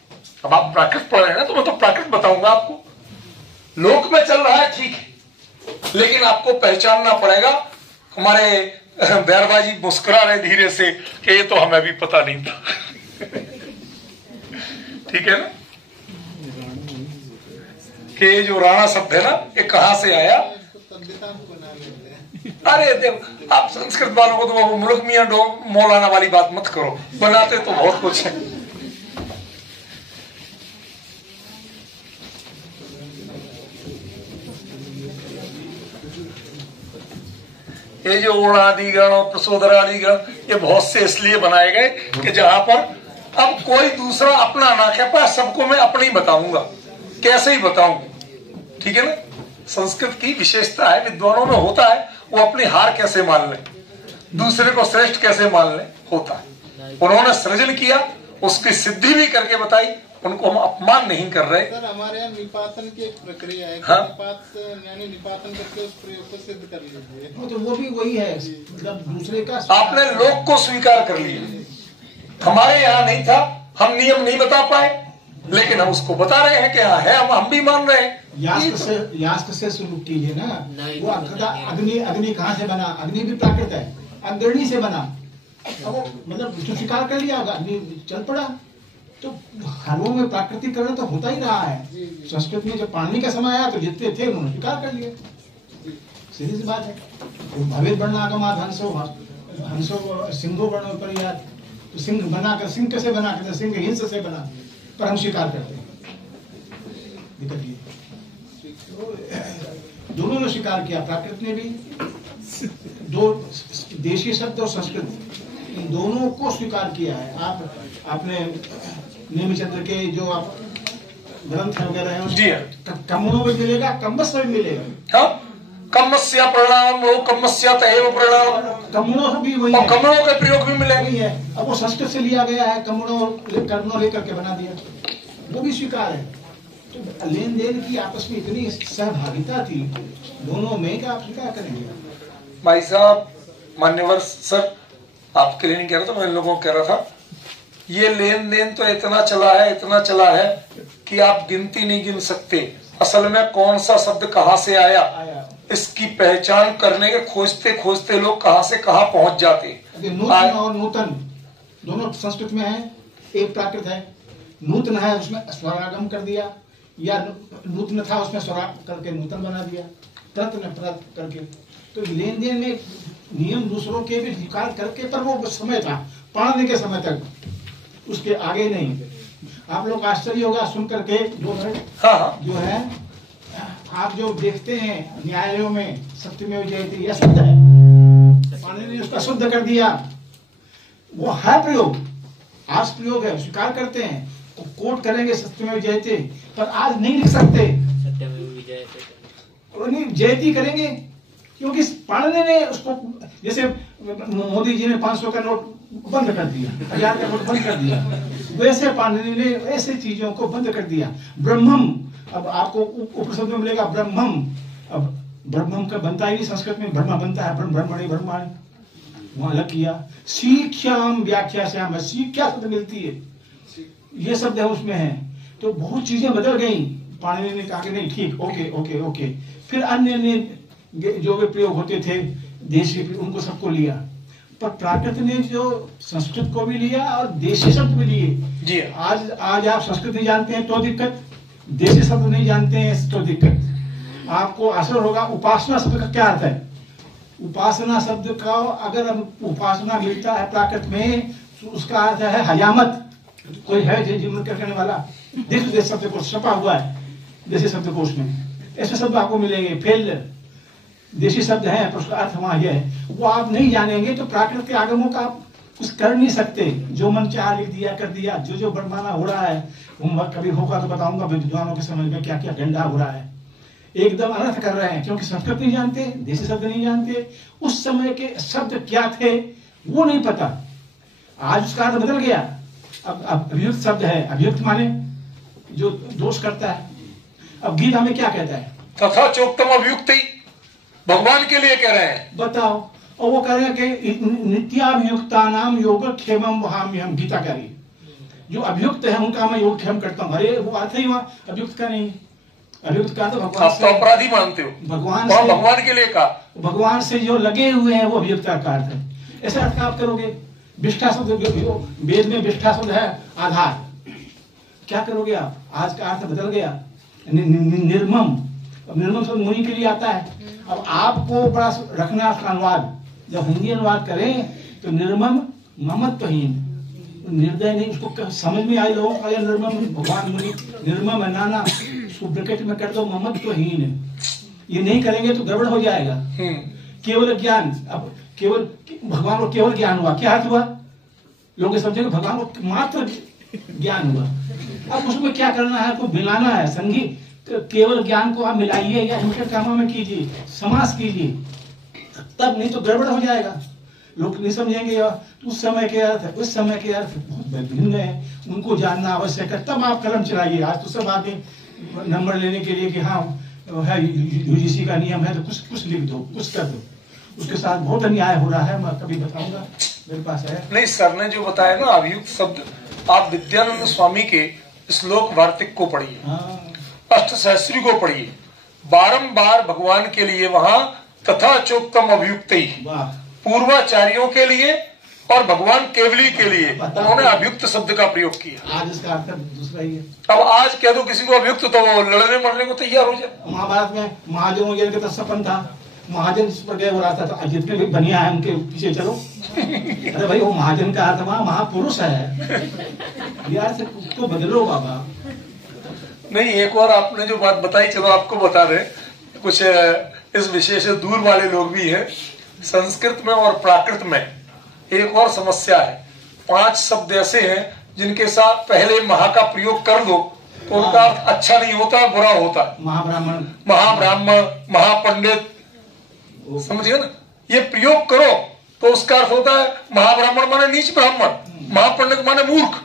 अब आप प्राकृत पढ़ रहे हैं ना, तो मैं तो प्राकृत बताऊंगा आपको, लोक में चल रहा है ठीक है, लेकिन आपको पहचानना पड़ेगा। हमारे बैरबाजी मुस्कुरा रहे धीरे से कि ये तो हमें भी पता नहीं था ठीक है ना, कि ये जो राणा शब्द है ना, ये कहां से आया? अरे देखो, आप संस्कृत वालों को तो मुल्क मियां मौलाना वाली बात मत करो, बनाते तो बहुत कुछ है। ये जो ओणादिगण और प्रसोदरादिगण ये बहुत से इसलिए बनाए गए कि जहां पर अब कोई दूसरा अपना ना कह पाए, सबको मैं अपने ही बताऊंगा, कैसे ही बताऊं, ठीक है ना? संस्कृत की विशेषता है, विद्वानों में होता है, वो अपनी हार कैसे मान ले, दूसरे को श्रेष्ठ कैसे मान ले, होता है। उन्होंने सृजन किया, उसकी सिद्धि भी करके बताई, उनको हम अपमान नहीं कर रहे। सर हमारे यहाँ निपातन की एक प्रक्रिया है, हाँ? निपातन करके उस प्रयोग को सिद्ध कर लीजिए। तो वो भी वही है, मतलब दूसरे का आपने लोक को स्वीकार कर लिया, हमारे यहाँ नहीं था, हम नियम नहीं बता पाए, लेकिन हम उसको बता रहे हैं कि हाँ है, हम भी मान रहे हैं। यास्क से शुरू कीजिए ना। वो अग्नि कहाँ से बना? अग्नि भी प्राकृत है, अग्नि से बना। अब वो मतलब जो स्वीकार कर लिया होगा, अग्नि चल पड़ा। तो हरों में प्राकृतिकरण तो होता ही रहा है। संस्कृत में जब पानी का समय आया तो जितने थे उन्होंने स्वीकार कर लिए, सीधी सी बात है। भवेद वर्णागमात् हंसो सिंहो वर्ण पर याद, तो सिंह बनाकर, सिंह कैसे बना करते? सिंह हिंस से बना, पर हम स्वीकार करते हैं। दिक्कत ये दोनों ने स्वीकार किया, प्राकृत ने भी। दो देशी शब्द और संस्कृत, इन दोनों को स्वीकार किया है। आपने नेमिचंद्र के जो आप ग्रंथ वगैरह हैं, कम्मों में मिलेगा, कम्मस में मिलेगा। हाँ, कम्मस्या प्रणाम, वो कम्मस्या तैव प्रणाम, कम्मों भी वही है, कम्मों के प्रयोग भी मिलेंगे। है। अब वो संस्कृत से लिया गया है, कम्मों लेकर के बना दिया, वो भी स्वीकार है। तो लेन देन की आपस में इतनी सहभागिता थी दोनों में, क्या आप स्वीकार करेंगे? भाई साहब, मान्यवर सर, आपके लिए नहीं कह रहा था, मैं इन लोगों को कह रहा था, ये लेन देन तो इतना चला है कि आप गिनती नहीं गिन सकते। असल में कौन सा शब्द कहाँ से आया, इसकी पहचान करने के खोजते खोजते लोग कहाँ से कहाँ पहुंच जाते। नूतन और नूतन दोनों संस्कृत में है, एक प्राकृत है। नूतन है, उसमें स्वरागम कर दिया, या नूतन था उसमें स्वरा करके नूतन बना दिया, प्रत्न प्रत करके। तो लेन देन में नियम दूसरों के भी स्वीकार करके, पर वो समय था पढ़ने के समय तक, उसके आगे नहीं। आप लोग आश्चर्य होगा सुन करके, जो है आप जो देखते हैं न्यायालयों में सत्यमेव जयते, यह शब्द है, पाणिनि ने उसका शुद्ध कर दिया। वो है प्रयोग, आज प्रयोग है, स्वीकार करते हैं, कोट करेंगे सत्यमेव जयते, पर आज नहीं लिख सकते। नहीं जयती करेंगे, क्योंकि पाणिनि ने उसको, जैसे मोदी जी ने 500 का नोट बंद कर दिया, 1000 का नोट बंद कर दिया, वैसे पाणिनि ने ऐसे चीजों को बंद कर दिया। ब्रह्मम, अब आपको उपनिषद में मिलेगा ब्रह्मम। अब ब्रह्मम का बनता ही नहीं संस्कृत में, ब्रह्मा बनता है ब्रह्मणि ब्रह्माणि, वहां अलग किया। शिक्षाम व्याख्या श्याम, शिक्षा शब्द मिलती है, ये शब्द है उसमें है। तो बहुत चीजें बदल गई। पाणिनि ने कहा कि नहीं ठीक, ओके ओके ओके। फिर अन्य ने जो भी प्रयोग होते थे देशी, उनको सबको लिया। पर प्राकृत ने जो संस्कृत को भी लिया और देशी शब्द भी लिए जी। आज आप संस्कृत नहीं जानते हैं तो दिक्कत, देशी शब्द नहीं जानते हैं तो दिक्कत। आपको असर होगा। उपासना शब्द का क्या अर्थ है? उपासना शब्द का अगर उपासना मिलता है प्राकृत में, तो उसका अर्थ है हयामत। कोई है जीवन करने वाला, देश शब्दकोश छपा हुआ है देशी शब्दकोश में, ऐसे शब्द आपको मिलेंगे। फेल देशी शब्द है, पर उसका अर्थ वहां यह है, वो आप नहीं जानेंगे तो प्राकृत के आगमों का आप कुछ कर नहीं सकते। जो मन चाह लिख दिया, कर दिया। जो बरमाना हो रहा है, कभी होगा तो बताऊंगा विद्वानों के समझ में क्या क्या गंदा हो रहा है। एकदम अनर्थ कर रहे हैं, क्योंकि संस्कृत नहीं जानते, देशी शब्द नहीं जानते, उस समय के शब्द क्या थे वो नहीं पता। आज उसका अर्थ बदल गया। अब अभियुक्त शब्द है, अभियुक्त माने जो दोष करता है। अब गीता में क्या कहता है? तथा चोक्तम अभियुक्त, भगवान के लिए कह रहे हैं। बताओ। और वो कह रहे हैं कि नित्याभियुक्ता नाम योगक्षेमम वहाम्यहम्, गीता कह रही है जो अभियुक्त है उनका मैं योगक्षेम करता हूँ। अरे वो अर्थ ही वहां अभियुक्त का नहीं, अभियुक्त का तो भगवान आप तो अपराधी मानते हो, भगवान के लिए कहा। भगवान से जो लगे हुए हैं वो अभियुक्त का अर्थ है। ऐसा अर्थ आप करोगे। विष्ठा शब्द, वेद में विष्ठा शब्द है आधार, क्या करोगे आप? आज का अर्थ बदल गया। निर्मम, निर्मम शब्द मुनि के लिए आता है। अब आपको बड़ा रखना उसका अनुवाद, जब हिंदी अनुवाद करें तो निर्मम ममत्वहीन, निर्दय नहीं, उसको समझ में आई लोगों का निर्मम भगवान मुनि, निर्मम है नाना, उसको ब्रैकेट में कर दो ममत्वहीन। ये नहीं करेंगे तो गड़बड़ हो जाएगा। केवल ज्ञान, अब केवल भगवान को केवल ज्ञान हुआ, क्या अर्थ हुआ? लोग समझेंगे भगवान को मात्र ज्ञान हुआ। अब उसमें क्या करना है? आपको मिलाना है। संगीत केवल ज्ञान को आप मिलाइए या इनके कामों में कीजिए, समास कीजिए, तब नहीं तो गड़बड़ हो जाएगा। लोग नहीं समझेंगे। उस समय के अर्थ, उस समय के अर्थ बहुत भिन्न है, उनको जानना आवश्यक है, तब आप कलम चलाइए। आज तो सब आते नंबर लेने के लिए कि हाँ है यूजीसी का नियम है तो कुछ लिख दो, कुछ कर दो। उसके साथ बहुत अन्याय हो रहा है, मैं कभी बताऊंगा। मेरे पास है। नहीं, सर ने जो बताया ना अभियुक्त शब्द, आप विद्यानंद स्वामी के श्लोक वार्तिक को पढ़िए, हाँ, अष्टसहस्त्री को पढ़िए, बारंबार भगवान के लिए वहां तथा चोक्तम अभियुक्त ही, वाह, पूर्वाचार्यों के लिए और भगवान केवली के लिए उन्होंने अभियुक्त शब्द का प्रयोग किया। आज इसका अर्थ दूसरा ही है। अब आज कह दो किसी को अभियुक्त तो वो लड़ने मरने को तैयार हो जाए। महाभारत में महाजनों के तो सपन था, महाजन पर गए हो रहा था, तो जितने भी बनिया है उनके पीछे चलो। अरे भाई वो महाजन का अर्थ वहां महापुरुष है यार, से उसको बदलो बाबा। नहीं, एक और आपने जो बात बताई, चलो आपको बता रहे, कुछ इस विषय से दूर वाले लोग भी हैं। संस्कृत में और प्राकृत में एक और समस्या है। 5 शब्द ऐसे हैं जिनके साथ पहले महा का प्रयोग कर दो तो उनका अर्थ अच्छा नहीं होता, बुरा होता है। महाब्राह्मण, महाब्राह्मण, महापंडित, समझिए ना, ये प्रयोग करो तो उसका अर्थ होता है महाब्राह्मण माने नीच ब्राह्मण, महापंडित माने मूर्ख।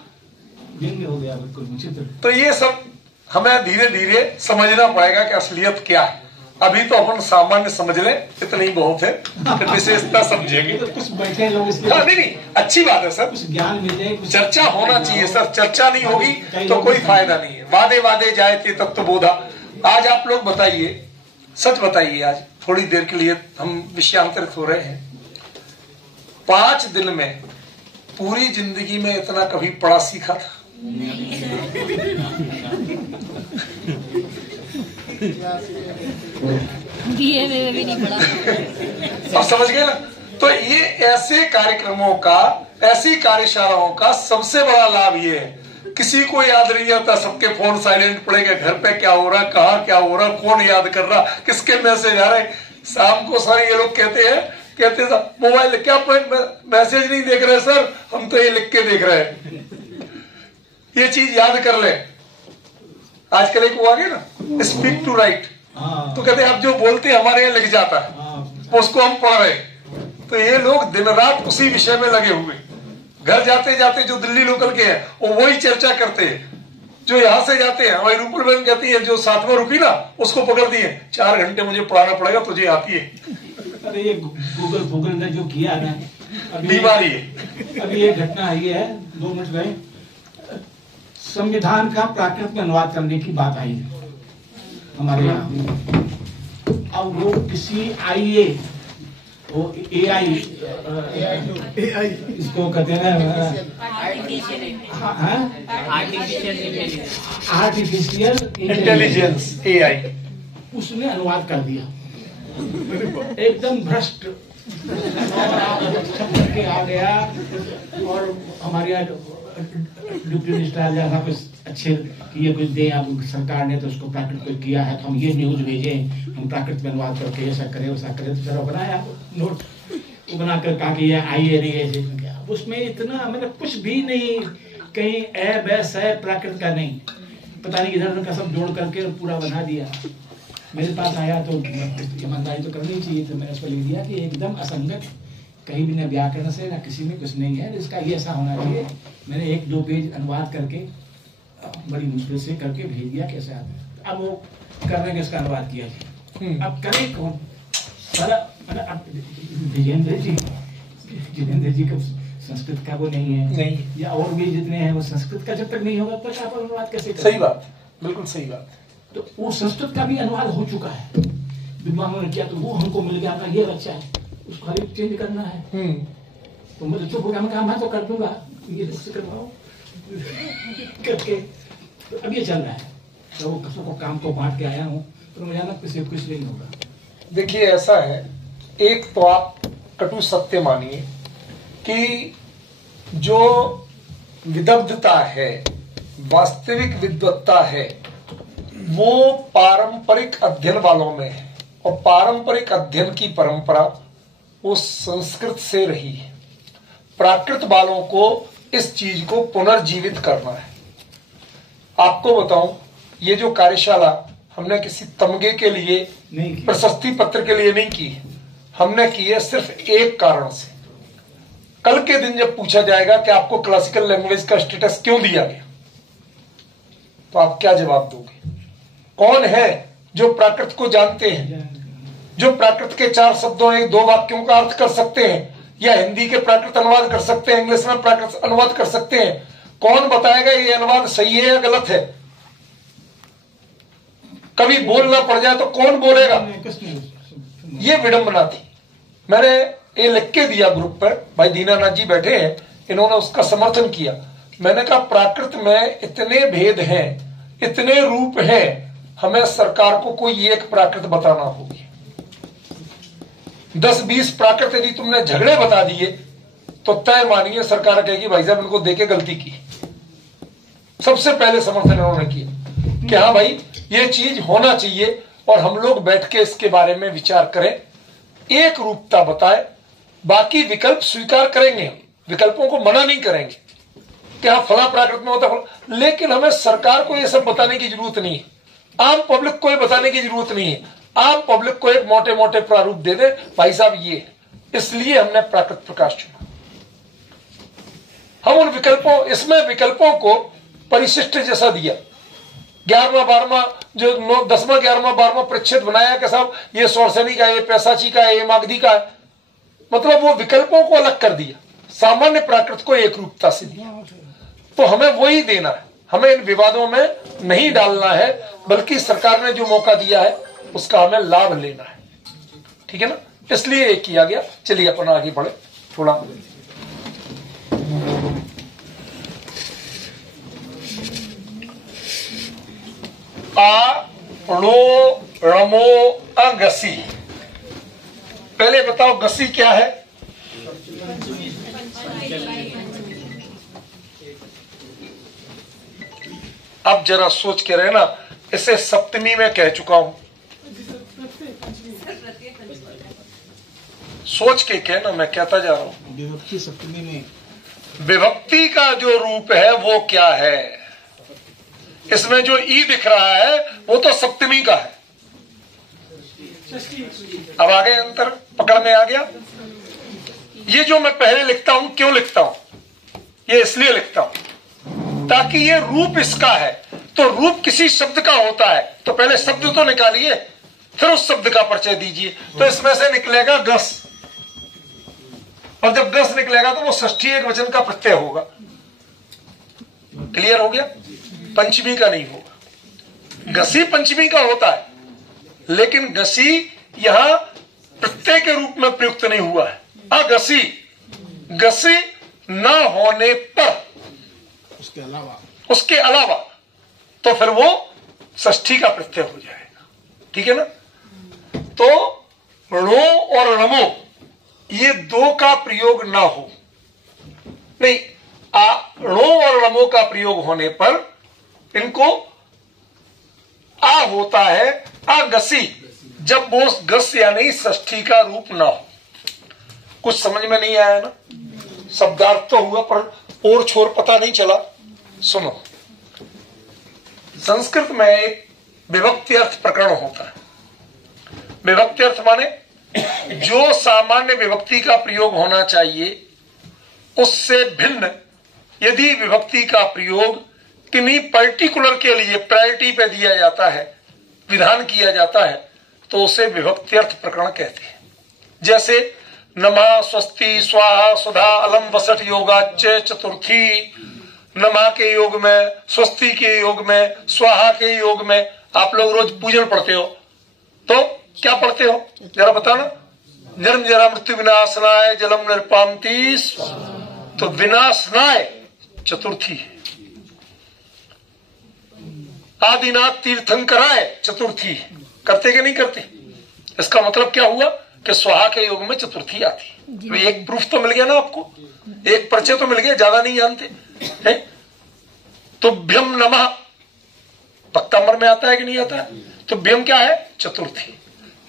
व्यंग्य हो गया बिल्कुल विचित्र। तो ये सब हमें धीरे धीरे समझना पड़ेगा कि असलियत क्या है। अभी तो अपन सामान्य समझ ले, इतना ही बहुत है, फिर विशेषता समझेंगे। तो कुछ बैठे लोग इसलिए हाँ, नहीं, अच्छी बात है सर, कुछ ज्ञान मिल जाए, कुछ चर्चा होना चाहिए सर। चर्चा नहीं होगी तो कोई फायदा नहीं है। वादे वादे जाए थे तत्व बोधा। आज आप लोग बताइए, सच बताइए, आज थोड़ी देर के लिए हम विषयांतरित हो रहे हैं। 5 दिन में पूरी जिंदगी में इतना कभी पढ़ा सीखा था? बीए में भी नहीं पढ़ा। अब समझ गए ना? तो ये ऐसे कार्यक्रमों का, ऐसी कार्यशालाओं का सबसे बड़ा लाभ ये है, किसी को याद नहीं आता, सबके फोन साइलेंट पड़ेगा, घर पे क्या हो रहा, कहाँ क्या हो रहा, कौन याद कर रहा, किसके मैसेज आ रहे। शाम को सारे ये लोग कहते मोबाइल क्या मैसेज नहीं देख रहे सर, हम तो ये लिख के देख रहे हैं। ये चीज याद कर ले। आजकल एक वो आ गया ना, स्पीक टू राइट, तो कहते हैं आप जो बोलते हैं हमारे यहाँ लिख जाता है, उसको हम पढ़ रहे हैं। तो ये लोग दिन रात उसी विषय में लगे हुए, घर जाते जाते जो दिल्ली लोकल के हैं वो वही चर्चा करते हैं, जो यहाँ से जाते हैं। हमारी रूपल बहन कहती है जो साथ में रुकी ना उसको पकड़ दिए, 4 घंटे मुझे पढ़ाना पड़ेगा, तुझे आती है। अरे ये गूगल ने जो किया ना, बीमारी है। अभी ये घटना आई है, 2 मिनट रहे, संविधान का प्राकृत में अनुवाद करने की बात आई है हमारे यहाँ। अब वो किसी आईए, वो एआई इसको कहते हैं आर्टिफिशियल इंटेलिजेंस, एआई, उसने अनुवाद कर दिया एकदम भ्रष्ट के आ गया। और हमारे यहाँ डिप्टी मिनिस्टर जैसा कुछ अच्छे ये कुछ दे, अब सरकार ने तो उसको प्राकृत में किया है, तो हम ये न्यूज भेजे, हम प्राकृत में अनुवाद करके ऐसा करें वैसा करें। तो चलो बनाया नोट, वो बनाकर कहा कि ये आइए नहीं ऐसे। अब उसमें इतना मतलब कुछ भी नहीं, कहीं ए बैस है प्राकृत का नहीं, पता नहीं इधर का सब जोड़ करके पूरा बना दिया। मेरे पास आया तो ईमानदारी तो करनी चाहिए, तो मैंने उसको लिख दिया कि एकदम असंगत, कहीं भी न व्याकरण से न किसी में कुछ नहीं है, इसका ये ऐसा होना चाहिए। मैंने 1-2 पेज अनुवाद करके बड़ी मुश्किल से करके भेज दिया कैसे आता। अब वो करने के इसका अनुवाद किया जी, अब करे कौन? अब जितेंद्र जी का संस्कृत का वो नहीं है, नहीं, या और भी जितने हैं वो संस्कृत का जब तक नहीं होगा तब आप अनुवाद कैसे करें? सही बात, बिल्कुल सही बात। तो वो संस्कृत का भी अनुवाद हो चुका है, विद्वानों ने किया, तो वो हमको मिल गया था, ये अच्छा है, उसको खाली चेंज करना है। तो मुझे चुप हो गया, मैं काम है तो कर दूंगा, ये करवाओ करके। तो अब ये चल रहा है, तो वो सबको काम को बांट के आया हूँ, तो मुझे ना किसी कुछ नहीं होगा। देखिए ऐसा है, एक तो आप कटु सत्य मानिए कि जो विदग्धता है, वास्तविक विद्वत्ता है, वो पारंपरिक अध्ययन वालों में है, और पारंपरिक अध्ययन की परंपरा वो संस्कृत से रही है। प्राकृत वालों को इस चीज को पुनर्जीवित करना है। आपको बताऊं, ये जो कार्यशाला हमने किसी तमगे के लिए, प्रशस्ति पत्र के लिए नहीं की है, हमने की है सिर्फ एक कारण से। कल के दिन जब पूछा जाएगा कि आपको क्लासिकल लैंग्वेज का स्टेटस क्यों दिया गया, तो आप क्या जवाब दोगे? कौन है जो प्राकृत को जानते हैं, जो प्राकृत के 4 शब्दों 1-2 वाक्यों का अर्थ कर सकते हैं? या हिंदी के प्राकृत अनुवाद कर सकते हैं, इंग्लिश में प्राकृत अनुवाद कर सकते हैं। कौन बताएगा ये अनुवाद सही है या गलत है? कभी बोलना पड़ जाए तो कौन बोलेगा? ये विडंबना थी। मैंने ये लिख के दिया ग्रुप पर, भाई दीनानाथ जी बैठे हैं, इन्होंने उसका समर्थन किया। मैंने कहा प्राकृत में इतने भेद हैं, इतने रूप हैं, हमें सरकार को कोई एक प्राकृत बताना होगी। 10-20 प्राकृत यदि तुमने झगड़े बता दिए तो तय मानिए सरकार कहेगी भाई साहब इनको देके गलती की। सबसे पहले समर्थन इन्होंने किया कि हाँ भाई ये चीज होना चाहिए और हम लोग बैठ के इसके बारे में विचार करें, एक रूपता बताए, बाकी विकल्प स्वीकार करेंगे, हम विकल्पों को मना नहीं करेंगे कि हाँ फला प्राकृत में होता फला, लेकिन हमें सरकार को ये सब बताने की जरूरत नहीं है, आम पब्लिक को ये बताने की जरूरत नहीं है। आम पब्लिक को एक मोटे मोटे प्रारूप दे दे भाई साहब ये है। इसलिए हमने प्राकृत प्रकाश चुना। हम उन विकल्पों, इसमें विकल्पों को परिशिष्ट जैसा दिया, 11वां 12वां जो 10वां 11वां 12वां परिच्छेद बनाया कि साहब ये सोरसनी का, ये पैसाची का, ये मागधी का है, मतलब वो विकल्पों को अलग कर दिया, सामान्य प्राकृत को एक रूपता से दिया। तो हमें वही देना है, हमें इन विवादों में नहीं डालना है, बल्कि सरकार ने जो मौका दिया है उसका हमें लाभ लेना है। ठीक है ना, इसलिए ये किया गया। चलिए अपन आगे बढ़े थोड़ा। आ णो णमो अगसी। पहले बताओ गसी क्या है? अब जरा सोच के रहना, इसे सप्तमी में कह चुका हूं, सोच के कहना, मैं कहता जा रहा हूं। विभक्ति सप्तमी में, विभक्ति का जो रूप है वो क्या है? इसमें जो ई दिख रहा है वो तो सप्तमी का है। अब आगे अंतर पकड़ में आ गया। ये जो मैं पहले लिखता हूं, क्यों लिखता हूं? ये इसलिए लिखता हूं ताकि ये रूप इसका है। तो रूप किसी शब्द का होता है तो पहले शब्द तो निकालिए, फिर उस शब्द का परिचय दीजिए। तो इसमें से निकलेगा गस, और जब गस निकलेगा तो वो षष्ठी एक वचन का प्रत्यय होगा। क्लियर हो गया? पंचमी का नहीं होगा। गसी पंचमी का होता है, लेकिन गसी यहां प्रत्यय के रूप में प्रयुक्त नहीं हुआ है। अगसी, गसी न होने पर, उसके अलावा तो फिर वो षष्ठी का प्रत्यय हो जाएगा। ठीक है ना? तो णो और णमो ये दो का प्रयोग ना हो, नहीं, णो और णमो का प्रयोग होने पर इनको आ होता है अगसी, जब वो गस यानी षष्ठी का रूप ना हो। कुछ समझ में नहीं आया ना? शब्दार्थ तो हुआ पर और छोर पता नहीं चला। सुनो, संस्कृत में एक विभक्ति अर्थ प्रकरण होता है। विभक्ति अर्थ माने जो सामान्य विभक्ति का प्रयोग होना चाहिए उससे भिन्न यदि विभक्ति का प्रयोग किन्हीं पर्टिकुलर के लिए प्रायोरिटी पे दिया जाता है, विधान किया जाता है, तो उसे विभक्ति अर्थ प्रकरण कहते हैं। जैसे नमा, स्वस्ति, स्वाहा, सुधा, अलम, वसठ, योगाच्च, चतुर्थी, नमा के योग में, स्वस्ति के योग में, स्वाहा के योग में आप लोग रोज पूजन पढ़ते हो, तो क्या पढ़ते हो जरा बताना? जन्म जरा मृत्यु विनाशनाय जलम निर्पामति, तो विनाशनाय चतुर्थी है। आदिनाथ तीर्थंकराय चतुर्थी, करते कि नहीं करते? इसका मतलब क्या हुआ कि स्वाहा के योग में चतुर्थी आती। तो एक प्रूफ तो मिल गया ना आपको, एक परिचय तो मिल गया, ज्यादा नहीं जानते हैं। तो भ्यम नमः भक्तामर में आता है कि नहीं आता है? तो भ्यम क्या है? चतुर्थी।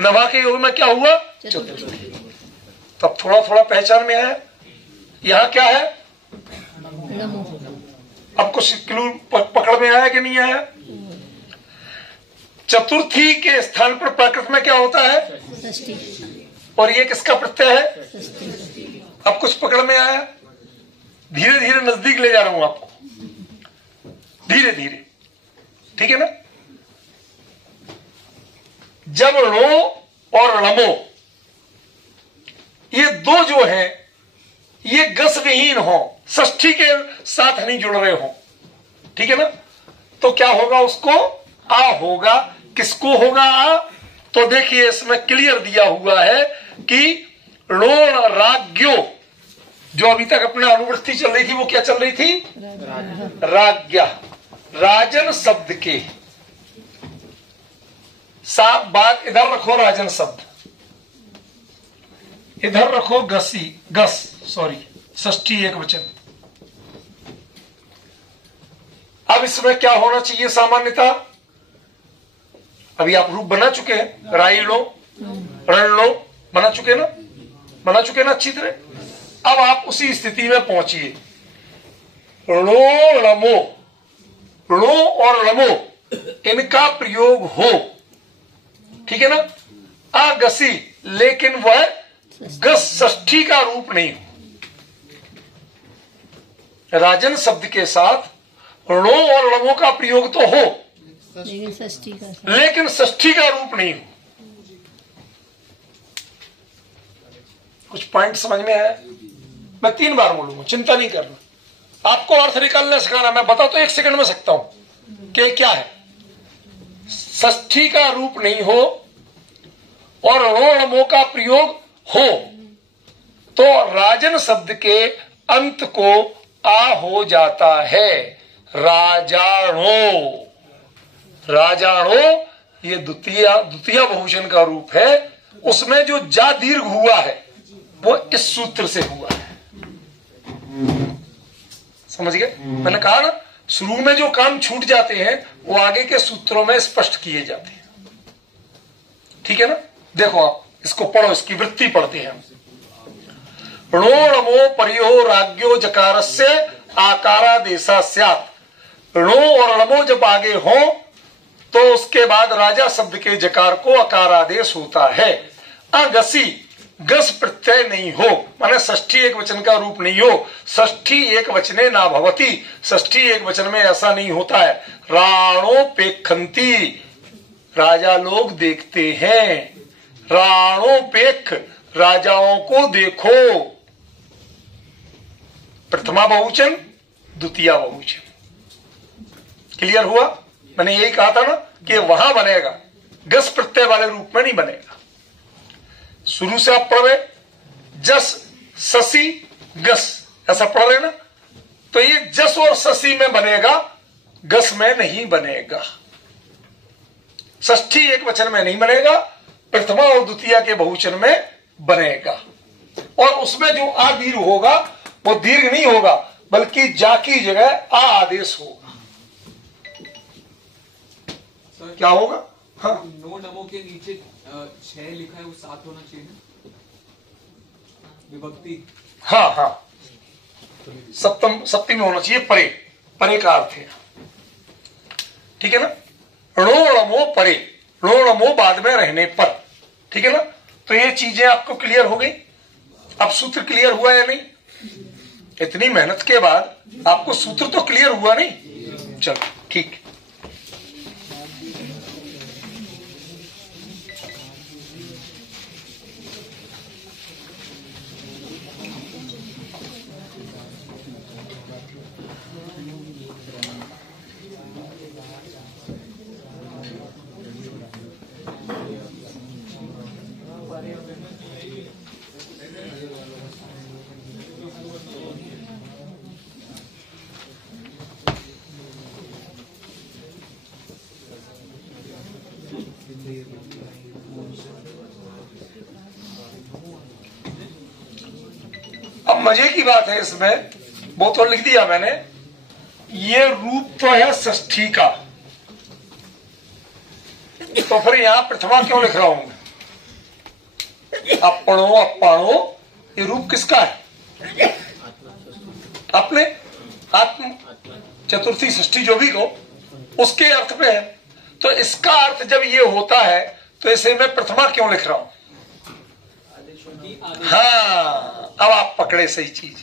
नमा के योग में क्या हुआ? चतुर्थी। तब थोड़ा थोड़ा पहचान में आया। यहां क्या है? अब कुछ क्लू पकड़ में आया कि नहीं आया? चतुर्थी के स्थान पर प्राकृत में क्या होता है? और ये किसका प्रत्यय है? अब कुछ पकड़ में आया? धीरे धीरे नजदीक ले जा रहा हूं आपको, धीरे धीरे। ठीक है ना? जब णो और णमो ये दो जो है ये गस विहीन हो, षष्ठी के साथ नहीं जुड़ रहे हो, ठीक है ना, तो क्या होगा, उसको आ होगा। किसको होगा आ? तो देखिए इसमें क्लियर दिया हुआ है कि णोण राज्ञो, जो अभी तक अपने अनुवृत्ति चल रही थी वो क्या चल रही थी, राज्ञा। राजन शब्द के साथ बात इधर रखो, राजन शब्द इधर रखो, षष्ठी एक वचन। अब इसमें क्या होना चाहिए सामान्यता, अभी आप रूप बना चुके हैं, राई लो, रण लो, बना चुके ना अच्छी तरह। अब आप उसी स्थिति में पहुंचिए, णो लमो, णो और लमो इनका प्रयोग हो, ठीक है ना, आगसी, लेकिन वह गस षष्ठी का रूप नहीं हो। राजन शब्द के साथ णो और लमो का प्रयोग तो हो, लेकिन षष्ठी का रूप नहीं हो। कुछ पॉइंट समझ में आया? मैं 3 बार बोलूंगा, चिंता नहीं करना, आपको अर्थ निकालना सिखाना, मैं बता तो 1 सेकंड में सकता हूं कि क्या है। षष्ठी का रूप नहीं हो और णो लमो का प्रयोग हो तो राजन शब्द के अंत को आ हो जाता है, राजाणो। राजाणो ये द्वितीय बहुवचन का रूप है, उसमें जो जा दीर्घ हुआ है वो इस सूत्र से हुआ है। समझ गए? मैंने कहा ना, शुरू में जो काम छूट जाते हैं वो आगे के सूत्रों में स्पष्ट किए जाते हैं, ठीक है ना। देखो आप इसको पढ़ो, इसकी वृत्ति पढ़ते हैं। णो नमो पर्यो राज्ञो जकारस्य आकारादेशा स्यात्। णो और नमो जब आगे हो तो उसके बाद राजा शब्द के जकार को अकारादेश होता है। अगसी, गस प्रत्यय नहीं हो, माने षष्ठी एक वचन का रूप नहीं हो। षष्ठी एक वचने ना भवती, षष्ठी एक वचन में ऐसा नहीं होता है। राणोपेक्षन्ति, राजा लोग देखते हैं। राणोपेक्ष, राजाओं को देखो। प्रथमा बहुवचन, द्वितीय बहुवचन। क्लियर हुआ? मैंने यही कहा था ना कि वहां बनेगा, गस प्रत्यय वाले रूप में नहीं बनेगा। शुरू से आप पढ़ रहे जस ससी गस, ऐसा पढ़ रहे ना, तो ये जस और ससी में बनेगा, गस में नहीं बनेगा। षष्ठी एक वचन में नहीं बनेगा, प्रथमा और द्वितीय के बहुवचन में बनेगा। और उसमें जो आ दीर्घ होगा वो दीर्घ नहीं होगा, बल्कि जा की जगह आ आदेश होगा। क्या होगा? हाँ, नो नमो के नीचे 6 लिखा है, वो 7 होना चाहिए ना, विभक्ति। हाँ, सप्तमी में होना चाहिए, परे, परे का अर्थ है, ठीक है ना। णो नमो परे, णो नमो बाद में रहने पर, ठीक है ना। तो ये चीजें आपको क्लियर हो गई। अब सूत्र क्लियर हुआ या नहीं? इतनी मेहनत के बाद आपको सूत्र तो क्लियर हुआ नहीं? चलो ठीक। अब मजे की बात है इसमें, वो तो लिख दिया मैंने, ये रूप तो है षष्ठी का, तो फिर यहां प्रथमा क्यों लिख रहा हूं? अपणो अपाणो, ये रूप किसका है? अपने आत्म चतुर्थी षष्ठी जो भी को उसके अर्थ पे है। तो इसका अर्थ जब ये होता है तो इसे मैं प्रथमा क्यों लिख रहा हूं? हाँ, अब आप पकड़े सही चीज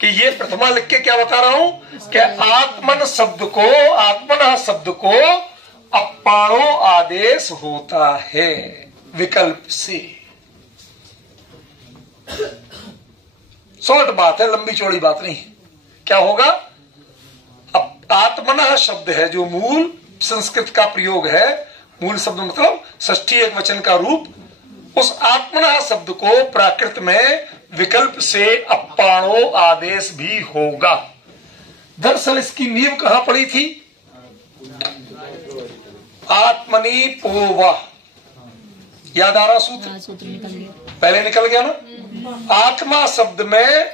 कि ये प्रथमा लिख के क्या बता रहा हूं कि आत्मन शब्द को अपाणो आदेश होता है विकल्प से। शॉर्ट बात है, लंबी चौड़ी बात नहीं है। क्या होगा? अब आत्मनः शब्द है जो मूल संस्कृत का प्रयोग है, मूल शब्द मतलब षष्ठी एक वचन का रूप, उस आत्मनः शब्द को प्राकृत में विकल्प से अप्पाणो आदेश भी होगा। दरअसल इसकी नींव कहां पड़ी थी? आत्मनि पोवा, याद आ रहा सूत्र? सूत्र निकल गया, पहले निकल गया ना। आत्मा शब्द में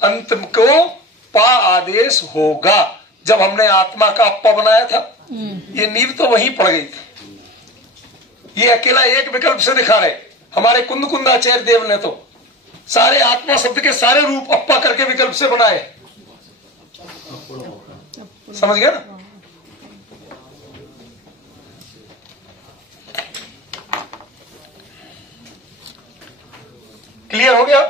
अंत को पा आदेश होगा। जब हमने आत्मा का अप्पा बनाया था, ये नींव तो वहीं पड़ गई थी। ये अकेला एक विकल्प से दिखा रहे हमारे कुंद कुंदाचार्य देव ने तो सारे आत्मा शब्द के सारे रूप अप्पा करके विकल्प से बनाए। समझ गया ना? क्लियर हो गया?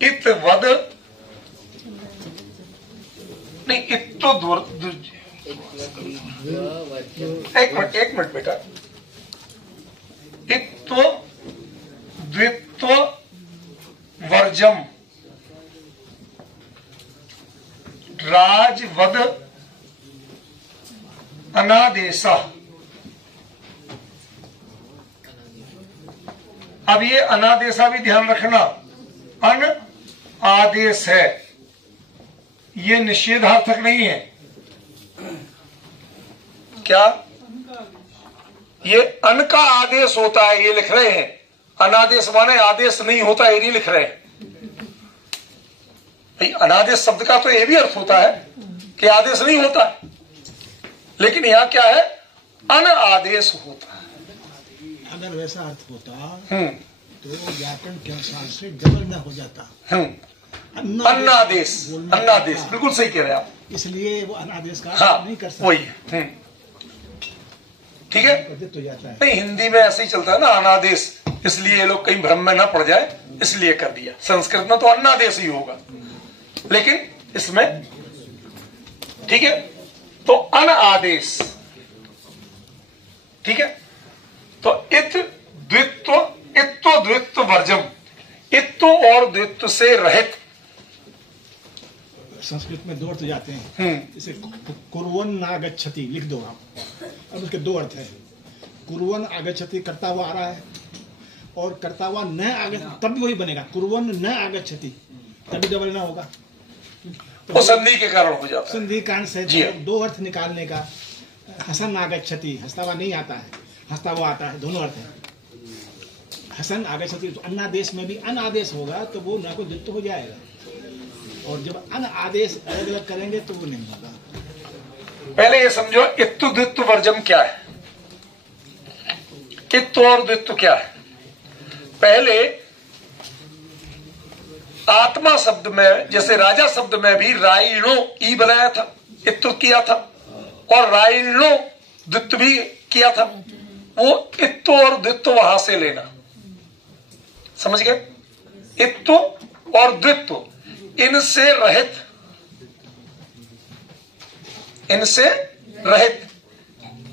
इत वद नहीं, इत तो एक मिनट बेटा। इत्व द्वित्व वर्जम राजवद अनादेशा। अब ये अनादेशा भी ध्यान रखना, अन आदेश है, ये निषेधार्थक नहीं है। क्या? ये अन का आदेश होता है, ये लिख रहे हैं। अनादेश माने आदेश नहीं होता, ये नहीं लिख रहे हैं। अनादेश शब्द का तो ये भी अर्थ होता है कि आदेश नहीं होता है, लेकिन यहां क्या है? अन आदेश होता है। अगर वैसा अर्थ होता तो व्याकरण के अनुसार से डबल न हो जाता। अन्नादेश, अन्नादेश, बिल्कुल सही कह रहे हैं आप। इसलिए वो अनादेश का हाँ, नहीं कर सकते। वही है। ठीक है? तो जाता है। नहीं, हिंदी में ऐसे ही चलता है ना, अनादेश, इसलिए ये लोग कहीं भ्रम में ना पड़ जाए इसलिए कर दिया। संस्कृत में तो अन्नादेश ही होगा, लेकिन इसमें ठीक है तो अन आदेश। ठीक है, तो इत द्वित्व, इत्व द्वित्व वर्जम, इत्व और द्वित्व से रहित। संस्कृत में दो अर्थ जाते हैं, जैसे कुर्वन् नागच्छति लिख दो आप। अब उसके दो अर्थ है। कुर्वन् आगच्छति करता हुआ आ रहा है, और करता हुआ न आगच्छति, तब भी वही बनेगा। कुर्वन् न आगच्छति, तभी डबल ना होगा। तो संधि के कारण हो जाता है। संधि कारण से दो अर्थ निकालने का। हसन आगच्छति, हंसता हुआ नहीं आता है, हंसता हुआ आता है, दोनों अर्थ है। हसन आगच्छति, तो अन्नादेश में भी अनादेश होगा तो वो न को द्वित्व हो जाएगा, और जब अन आदेश अलग अलग करेंगे तो वो नहीं होगा। पहले ये समझो इत्तु द्वित्व वर्जम क्या है, इत्तु और द्वित्व क्या है। पहले आत्मा शब्द में, जैसे राजा शब्द में भी राइणो ई बनाया था, इत्तु किया था, और राइणो द्वित्व भी किया था। वो इत्तु और द्वित्व वहां से लेना, समझ गए? इत्तु और द्वित्व इनसे रहित, इनसे रहित।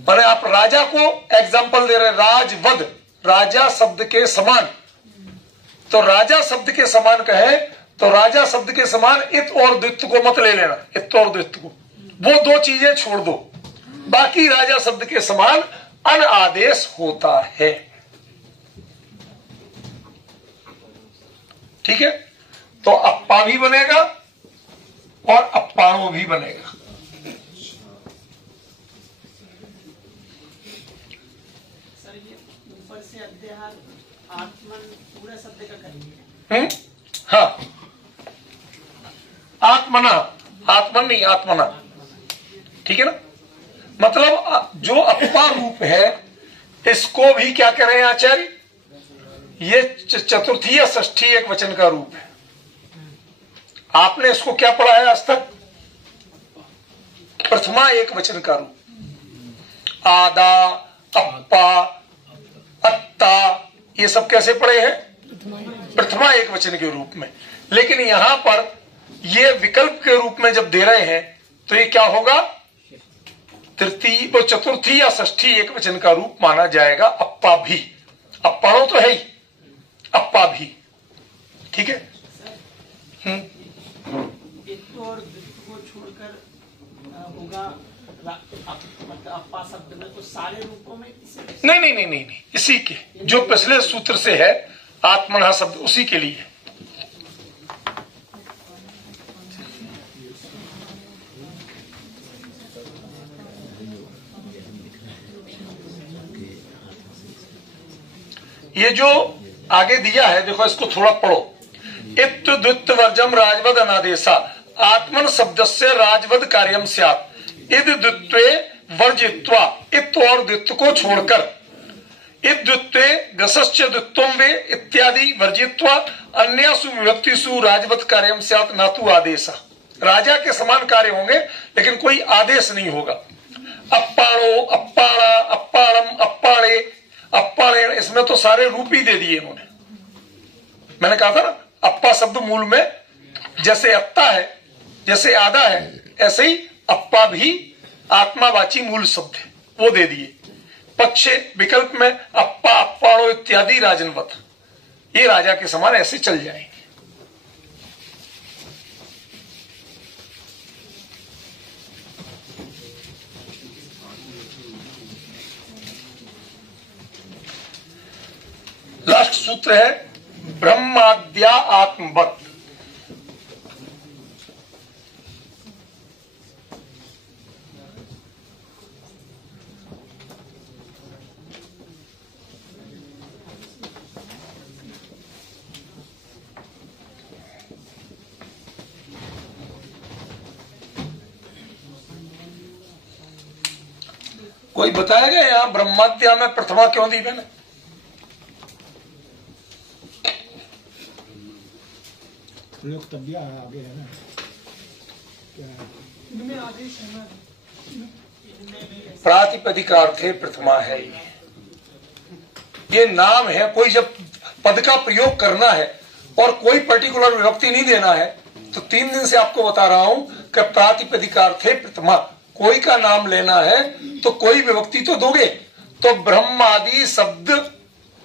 माने आप राजा को एग्जाम्पल दे रहे, राजवद, राजा शब्द के समान। तो राजा शब्द के समान कहे तो राजा शब्द के समान इत और द्वित्व को मत ले लेना, इत और द्वित्व को, वो दो चीजें छोड़ दो। बाकी राजा शब्द के समान अन आदेश होता है। ठीक है, तो अप्पा भी बनेगा और अप्पाणो भी बनेगा। सर ये ऊपर से अध्याहार आत्मन पूरा शब्द का करेंगे। हाँ, आत्मना, आत्मन नहीं आत्मना। ठीक है ना? मतलब जो अप्पा रूप है इसको भी क्या कह रहे हैं आचार्य? ये चतुर्थी या षष्ठी एक वचन का रूप है। आपने इसको क्या पढ़ा है आज तक? प्रथमा एक वचन का रूप। आदा, अप्पा, अत्ता, ये सब कैसे पढ़े हैं? प्रथमा एक वचन के रूप में। लेकिन यहां पर ये विकल्प के रूप में जब दे रहे हैं तो ये क्या होगा, तृतीय वो चतुर्थी या षष्ठी एक वचन का रूप माना जाएगा। अप्पा भी, अप्पाणो तो है ही, अप्पा भी, ठीक है। द्वित्व और द्वित्व को छोड़कर होगा मतलब अप्पा शब्द में तो सारे रूपों में नहीं, इसी के जो पिछले सूत्र से है आत्मना शब्द उसी के लिए। ये जो आगे दिया है देखो, इसको थोड़ा पढ़ो। इत्तु द्वित्व वर्जम राजवद अनादेशा आत्मन शब्दस्य राजवद कार्यम स्यात्। इद द्वित्वे वर्जित्वा, इत और द्वित्व को छोड़कर, इद द्वित्वे गसश्च द्वित्वम वे इत्यादि वर्जित्वा अन्यासु विभक्तिषु राजवद कार्यम स्यात् नातु आदेशा। राजा के समान कार्य होंगे लेकिन कोई आदेश नहीं होगा। अप्पाणो, अप्पाणा, अप्पाणम, अप्पाणे, अप्पाणे, इसमें तो सारे रूप ही दे दिए इन्होंने। मैंने कहा था ना, अप्पा शब्द मूल में जैसे अत्ता है, जैसे आधा है, ऐसे ही अप्पा भी आत्मावाची मूल शब्द है, वो दे दिए। पक्षे विकल्प में अप्पा, अप्पाणो इत्यादि राजनवत, ये राजा के समान ऐसे चल जाएंगे। लास्ट सूत्र है ब्रह्माद्या आत्मवत। कोई बताएगा यहां ब्रह्माद्या में प्रथमा क्यों दी मैंने? प्रयोग तब दिया आगे है ना, इनमें आदेश है ना, प्रातिपदिकार्थे प्रथमा है। ये नाम है, कोई जब पद का प्रयोग करना है और कोई पर्टिकुलर विभक्ति नहीं देना है तो 3 दिन से आपको बता रहा हूं कि प्रातिपदिकार्थे प्रथमा, कोई का नाम लेना है तो कोई विभक्ति तो दोगे। तो ब्रह्म आदि शब्द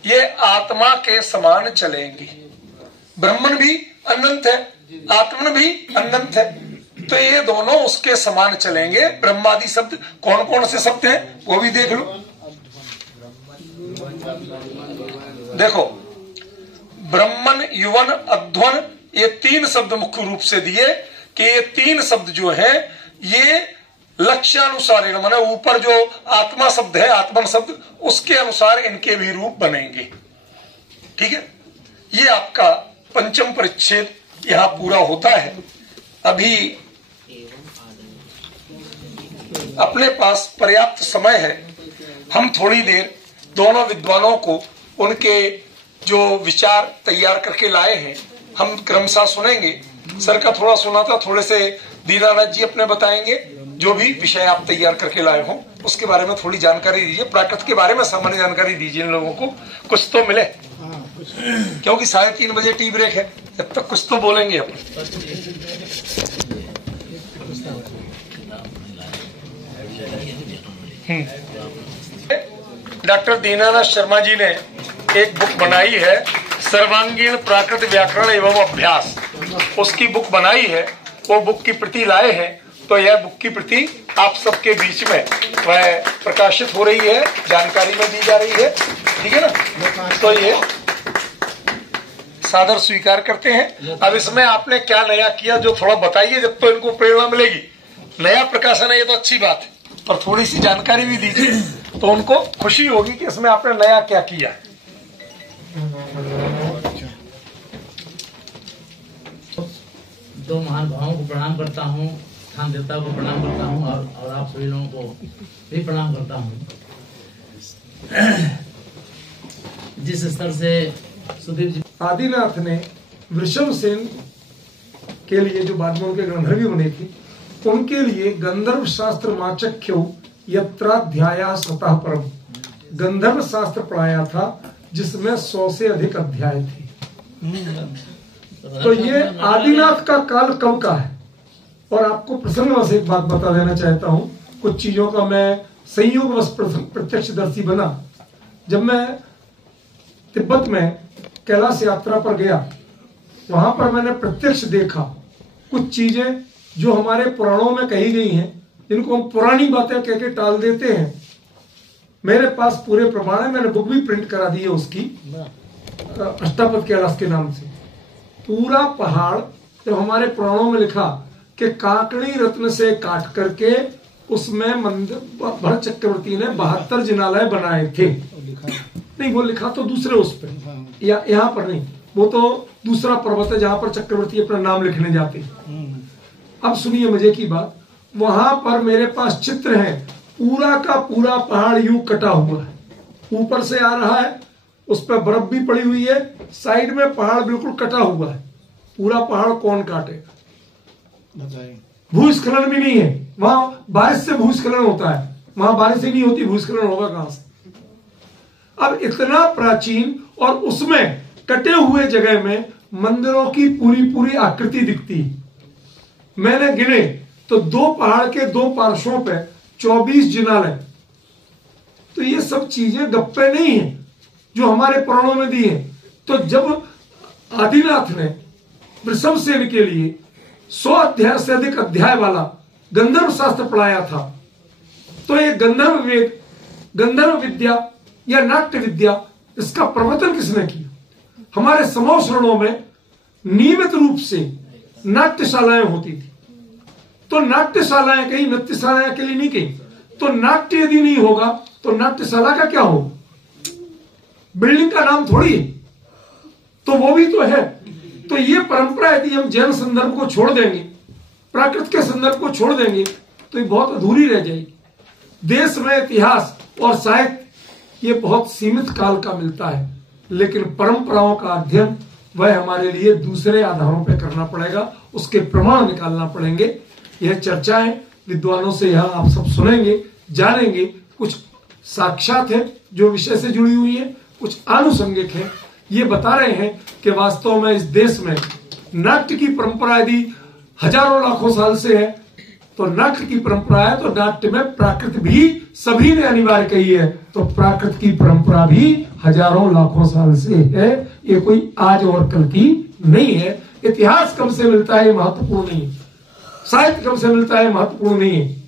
ये आत्मा के समान चलेंगे। ब्रह्मन भी अनंत है, आत्मन भी अनंत है, तो ये दोनों उसके समान चलेंगे। ब्रह्मादि शब्द कौन कौन से शब्द हैं वो भी देख लो। देखो, ब्रह्मन, युवन, अध्वन, ये 3 शब्द मुख्य रूप से दिए कि ये 3 शब्द जो हैं ये लक्ष्यानुसार, माने ऊपर जो आत्मा शब्द है, आत्मन शब्द, उसके अनुसार इनके भी रूप बनेंगे। ठीक है, ये आपका पंचम परिच्छेद यहां पूरा होता है। अभी अपने पास पर्याप्त समय है, हम थोड़ी देर दोनों विद्वानों को उनके जो विचार तैयार करके लाए हैं हम क्रमशः सुनेंगे। सर का थोड़ा सुना था, थोड़े से दीनानाथ जी अपने बताएंगे। जो भी विषय आप तैयार करके लाए हो उसके बारे में थोड़ी जानकारी दीजिए। प्राकृत के बारे में सामान्य जानकारी दीजिए इन लोगों को, कुछ तो मिले, क्योंकि 3:30 बजे टी ब्रेक है, जब तक कुछ तो बोलेंगे अपन। डॉक्टर दीनानाथ शर्मा जी ने एक बुक बनाई है, सर्वांगीण प्राकृत व्याकरण एवं अभ्यास, उसकी बुक बनाई है। वो बुक की प्रति लाए हैं, तो यह बुक की प्रति आप सबके बीच में वह प्रकाशित हो रही है, जानकारी में दी जा रही है। ठीक है ना, तो ये सादर स्वीकार करते हैं। अब इसमें आपने क्या नया किया जो थोड़ा बताइए, जब तो इनको प्रेरणा मिलेगी। नया प्रकाशन है ये तो अच्छी बात है, पर थोड़ी सी जानकारी भी दीजिए तो उनको खुशी होगी कि इसमें आपने नया क्या किया है। दो महान भावों को प्रणाम करता हूँ, स्थान देवता को प्रणाम करता हूँ और आप सभी लोगों को भी प्रणाम करता हूँ। जिस स्तर से सुधीर जी आदिनाथ ने वृषभ सेन के लिए, जो बाद में उनके गंधर्वी बने थे, उनके लिए गंधर्व शास्त्र माचख्यो यत्राध्याया स्वतः परम गंधर्व शास्त्र पढ़ाया था, जिसमें 100 से अधिक अध्याय थे। तो ये आदिनाथ का काल कब का है? और आपको प्रसंगवश एक बात बता देना चाहता हूं। कुछ चीजों का मैं संयोगवश प्रत्यक्षदर्शी बना। जब मैं तिब्बत में कैलाश यात्रा पर गया, वहां पर मैंने प्रत्यक्ष देखा कुछ चीजें जो हमारे पुराणों में कही गई हैं, जिनको हम पुरानी बातें कह के टाल देते हैं। मेरे पास पूरे प्रमाण है, मैंने बुक भी प्रिंट करा दी है उसकी, अष्टापद कैलाश के नाम से। पूरा पहाड़ जब हमारे पुराणों में लिखा कि काकड़ी रत्न से काट करके उसमें मंदिर भरत चक्रवर्ती ने 72 जिनालय बनाए थे। नहीं, वो लिखा तो दूसरे उस पे, या यहाँ पर नहीं, वो तो दूसरा पर्वत है जहां पर चक्रवर्ती अपना नाम लिखने जाते हैं। अब सुनिए मजे की बात, वहां पर मेरे पास चित्र है, पूरा का पूरा पहाड़ यूं कटा हुआ है, ऊपर से आ रहा है, उस पर बर्फ भी पड़ी हुई है, साइड में पहाड़ बिल्कुल कटा हुआ है। पूरा पहाड़ कौन काटेगा? भूस्खलन भी नहीं है वहां, बारिश से भूस्खलन होता है, वहां बारिश ही नहीं होती, भूस्खलन होगा कहां से? अब इतना प्राचीन और उसमें कटे हुए जगह में मंदिरों की पूरी पूरी आकृति दिखती है। मैंने गिने तो 2 पहाड़ के 2 पार्श्वों पे 24 जिनालय। तो ये सब चीजें गप्पे नहीं है जो हमारे पुराणों में दी है। तो जब आदिनाथ ने वृषभसेन के लिए 100 अध्याय से अधिक अध्याय वाला गंधर्व शास्त्र पढ़ाया था, तो ये गंधर्व वेद, गंधर्व विद्या या नाट्य विद्या, इसका प्रवर्तन किसने किया? हमारे समूह शरणों में नियमित रूप से नाट्यशालाएं होती थी। तो नाट्यशालाएं कहीं नृत्यशालाएं के लिए नहीं कहीं। तो नाट्य यदि नहीं होगा तो नाट्यशाला का क्या होगा? बिल्डिंग का नाम थोड़ी है, तो वो भी तो है। तो ये परंपरा यदि हम जैन संदर्भ को छोड़ देंगे, प्राकृत के संदर्भ को छोड़ देंगे, तो ये बहुत अधूरी रह जाएगी। देश में इतिहास और साहित्य ये बहुत सीमित काल का मिलता है, लेकिन परंपराओं का अध्ययन वह हमारे लिए दूसरे आधारों पर करना पड़ेगा, उसके प्रमाण निकालना पड़ेंगे। यह चर्चाएं विद्वानों से यहाँ आप सब सुनेंगे, जानेंगे। कुछ साक्षात है जो विषय से जुड़ी हुई है, कुछ आनुषंगिक है। ये बता रहे हैं कि वास्तव में इस देश में नाट्य की परंपरा यदि हजारों लाखों साल से है, तो नाट्य की परंपरा है, तो नाट्य में प्राकृत भी सभी ने अनिवार्य कही है, तो प्राकृत की परंपरा भी हजारों लाखों साल से है। ये कोई आज और कल की नहीं है। इतिहास कब से मिलता है महत्वपूर्ण नहीं है, साहित्य कब से मिलता है महत्वपूर्ण नहीं है,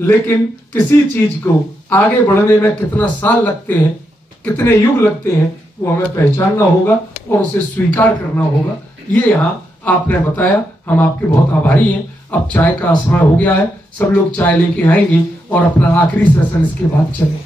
लेकिन किसी चीज को आगे बढ़ने में कितना साल लगते हैं, कितने युग लगते हैं, वो हमें पहचानना होगा और उसे स्वीकार करना होगा। ये यहाँ आपने बताया, हम आपके बहुत आभारी हैं। अब चाय का समय हो गया है, सब लोग चाय लेके आएंगे और अपना आखिरी सेशन इसके बाद चलें।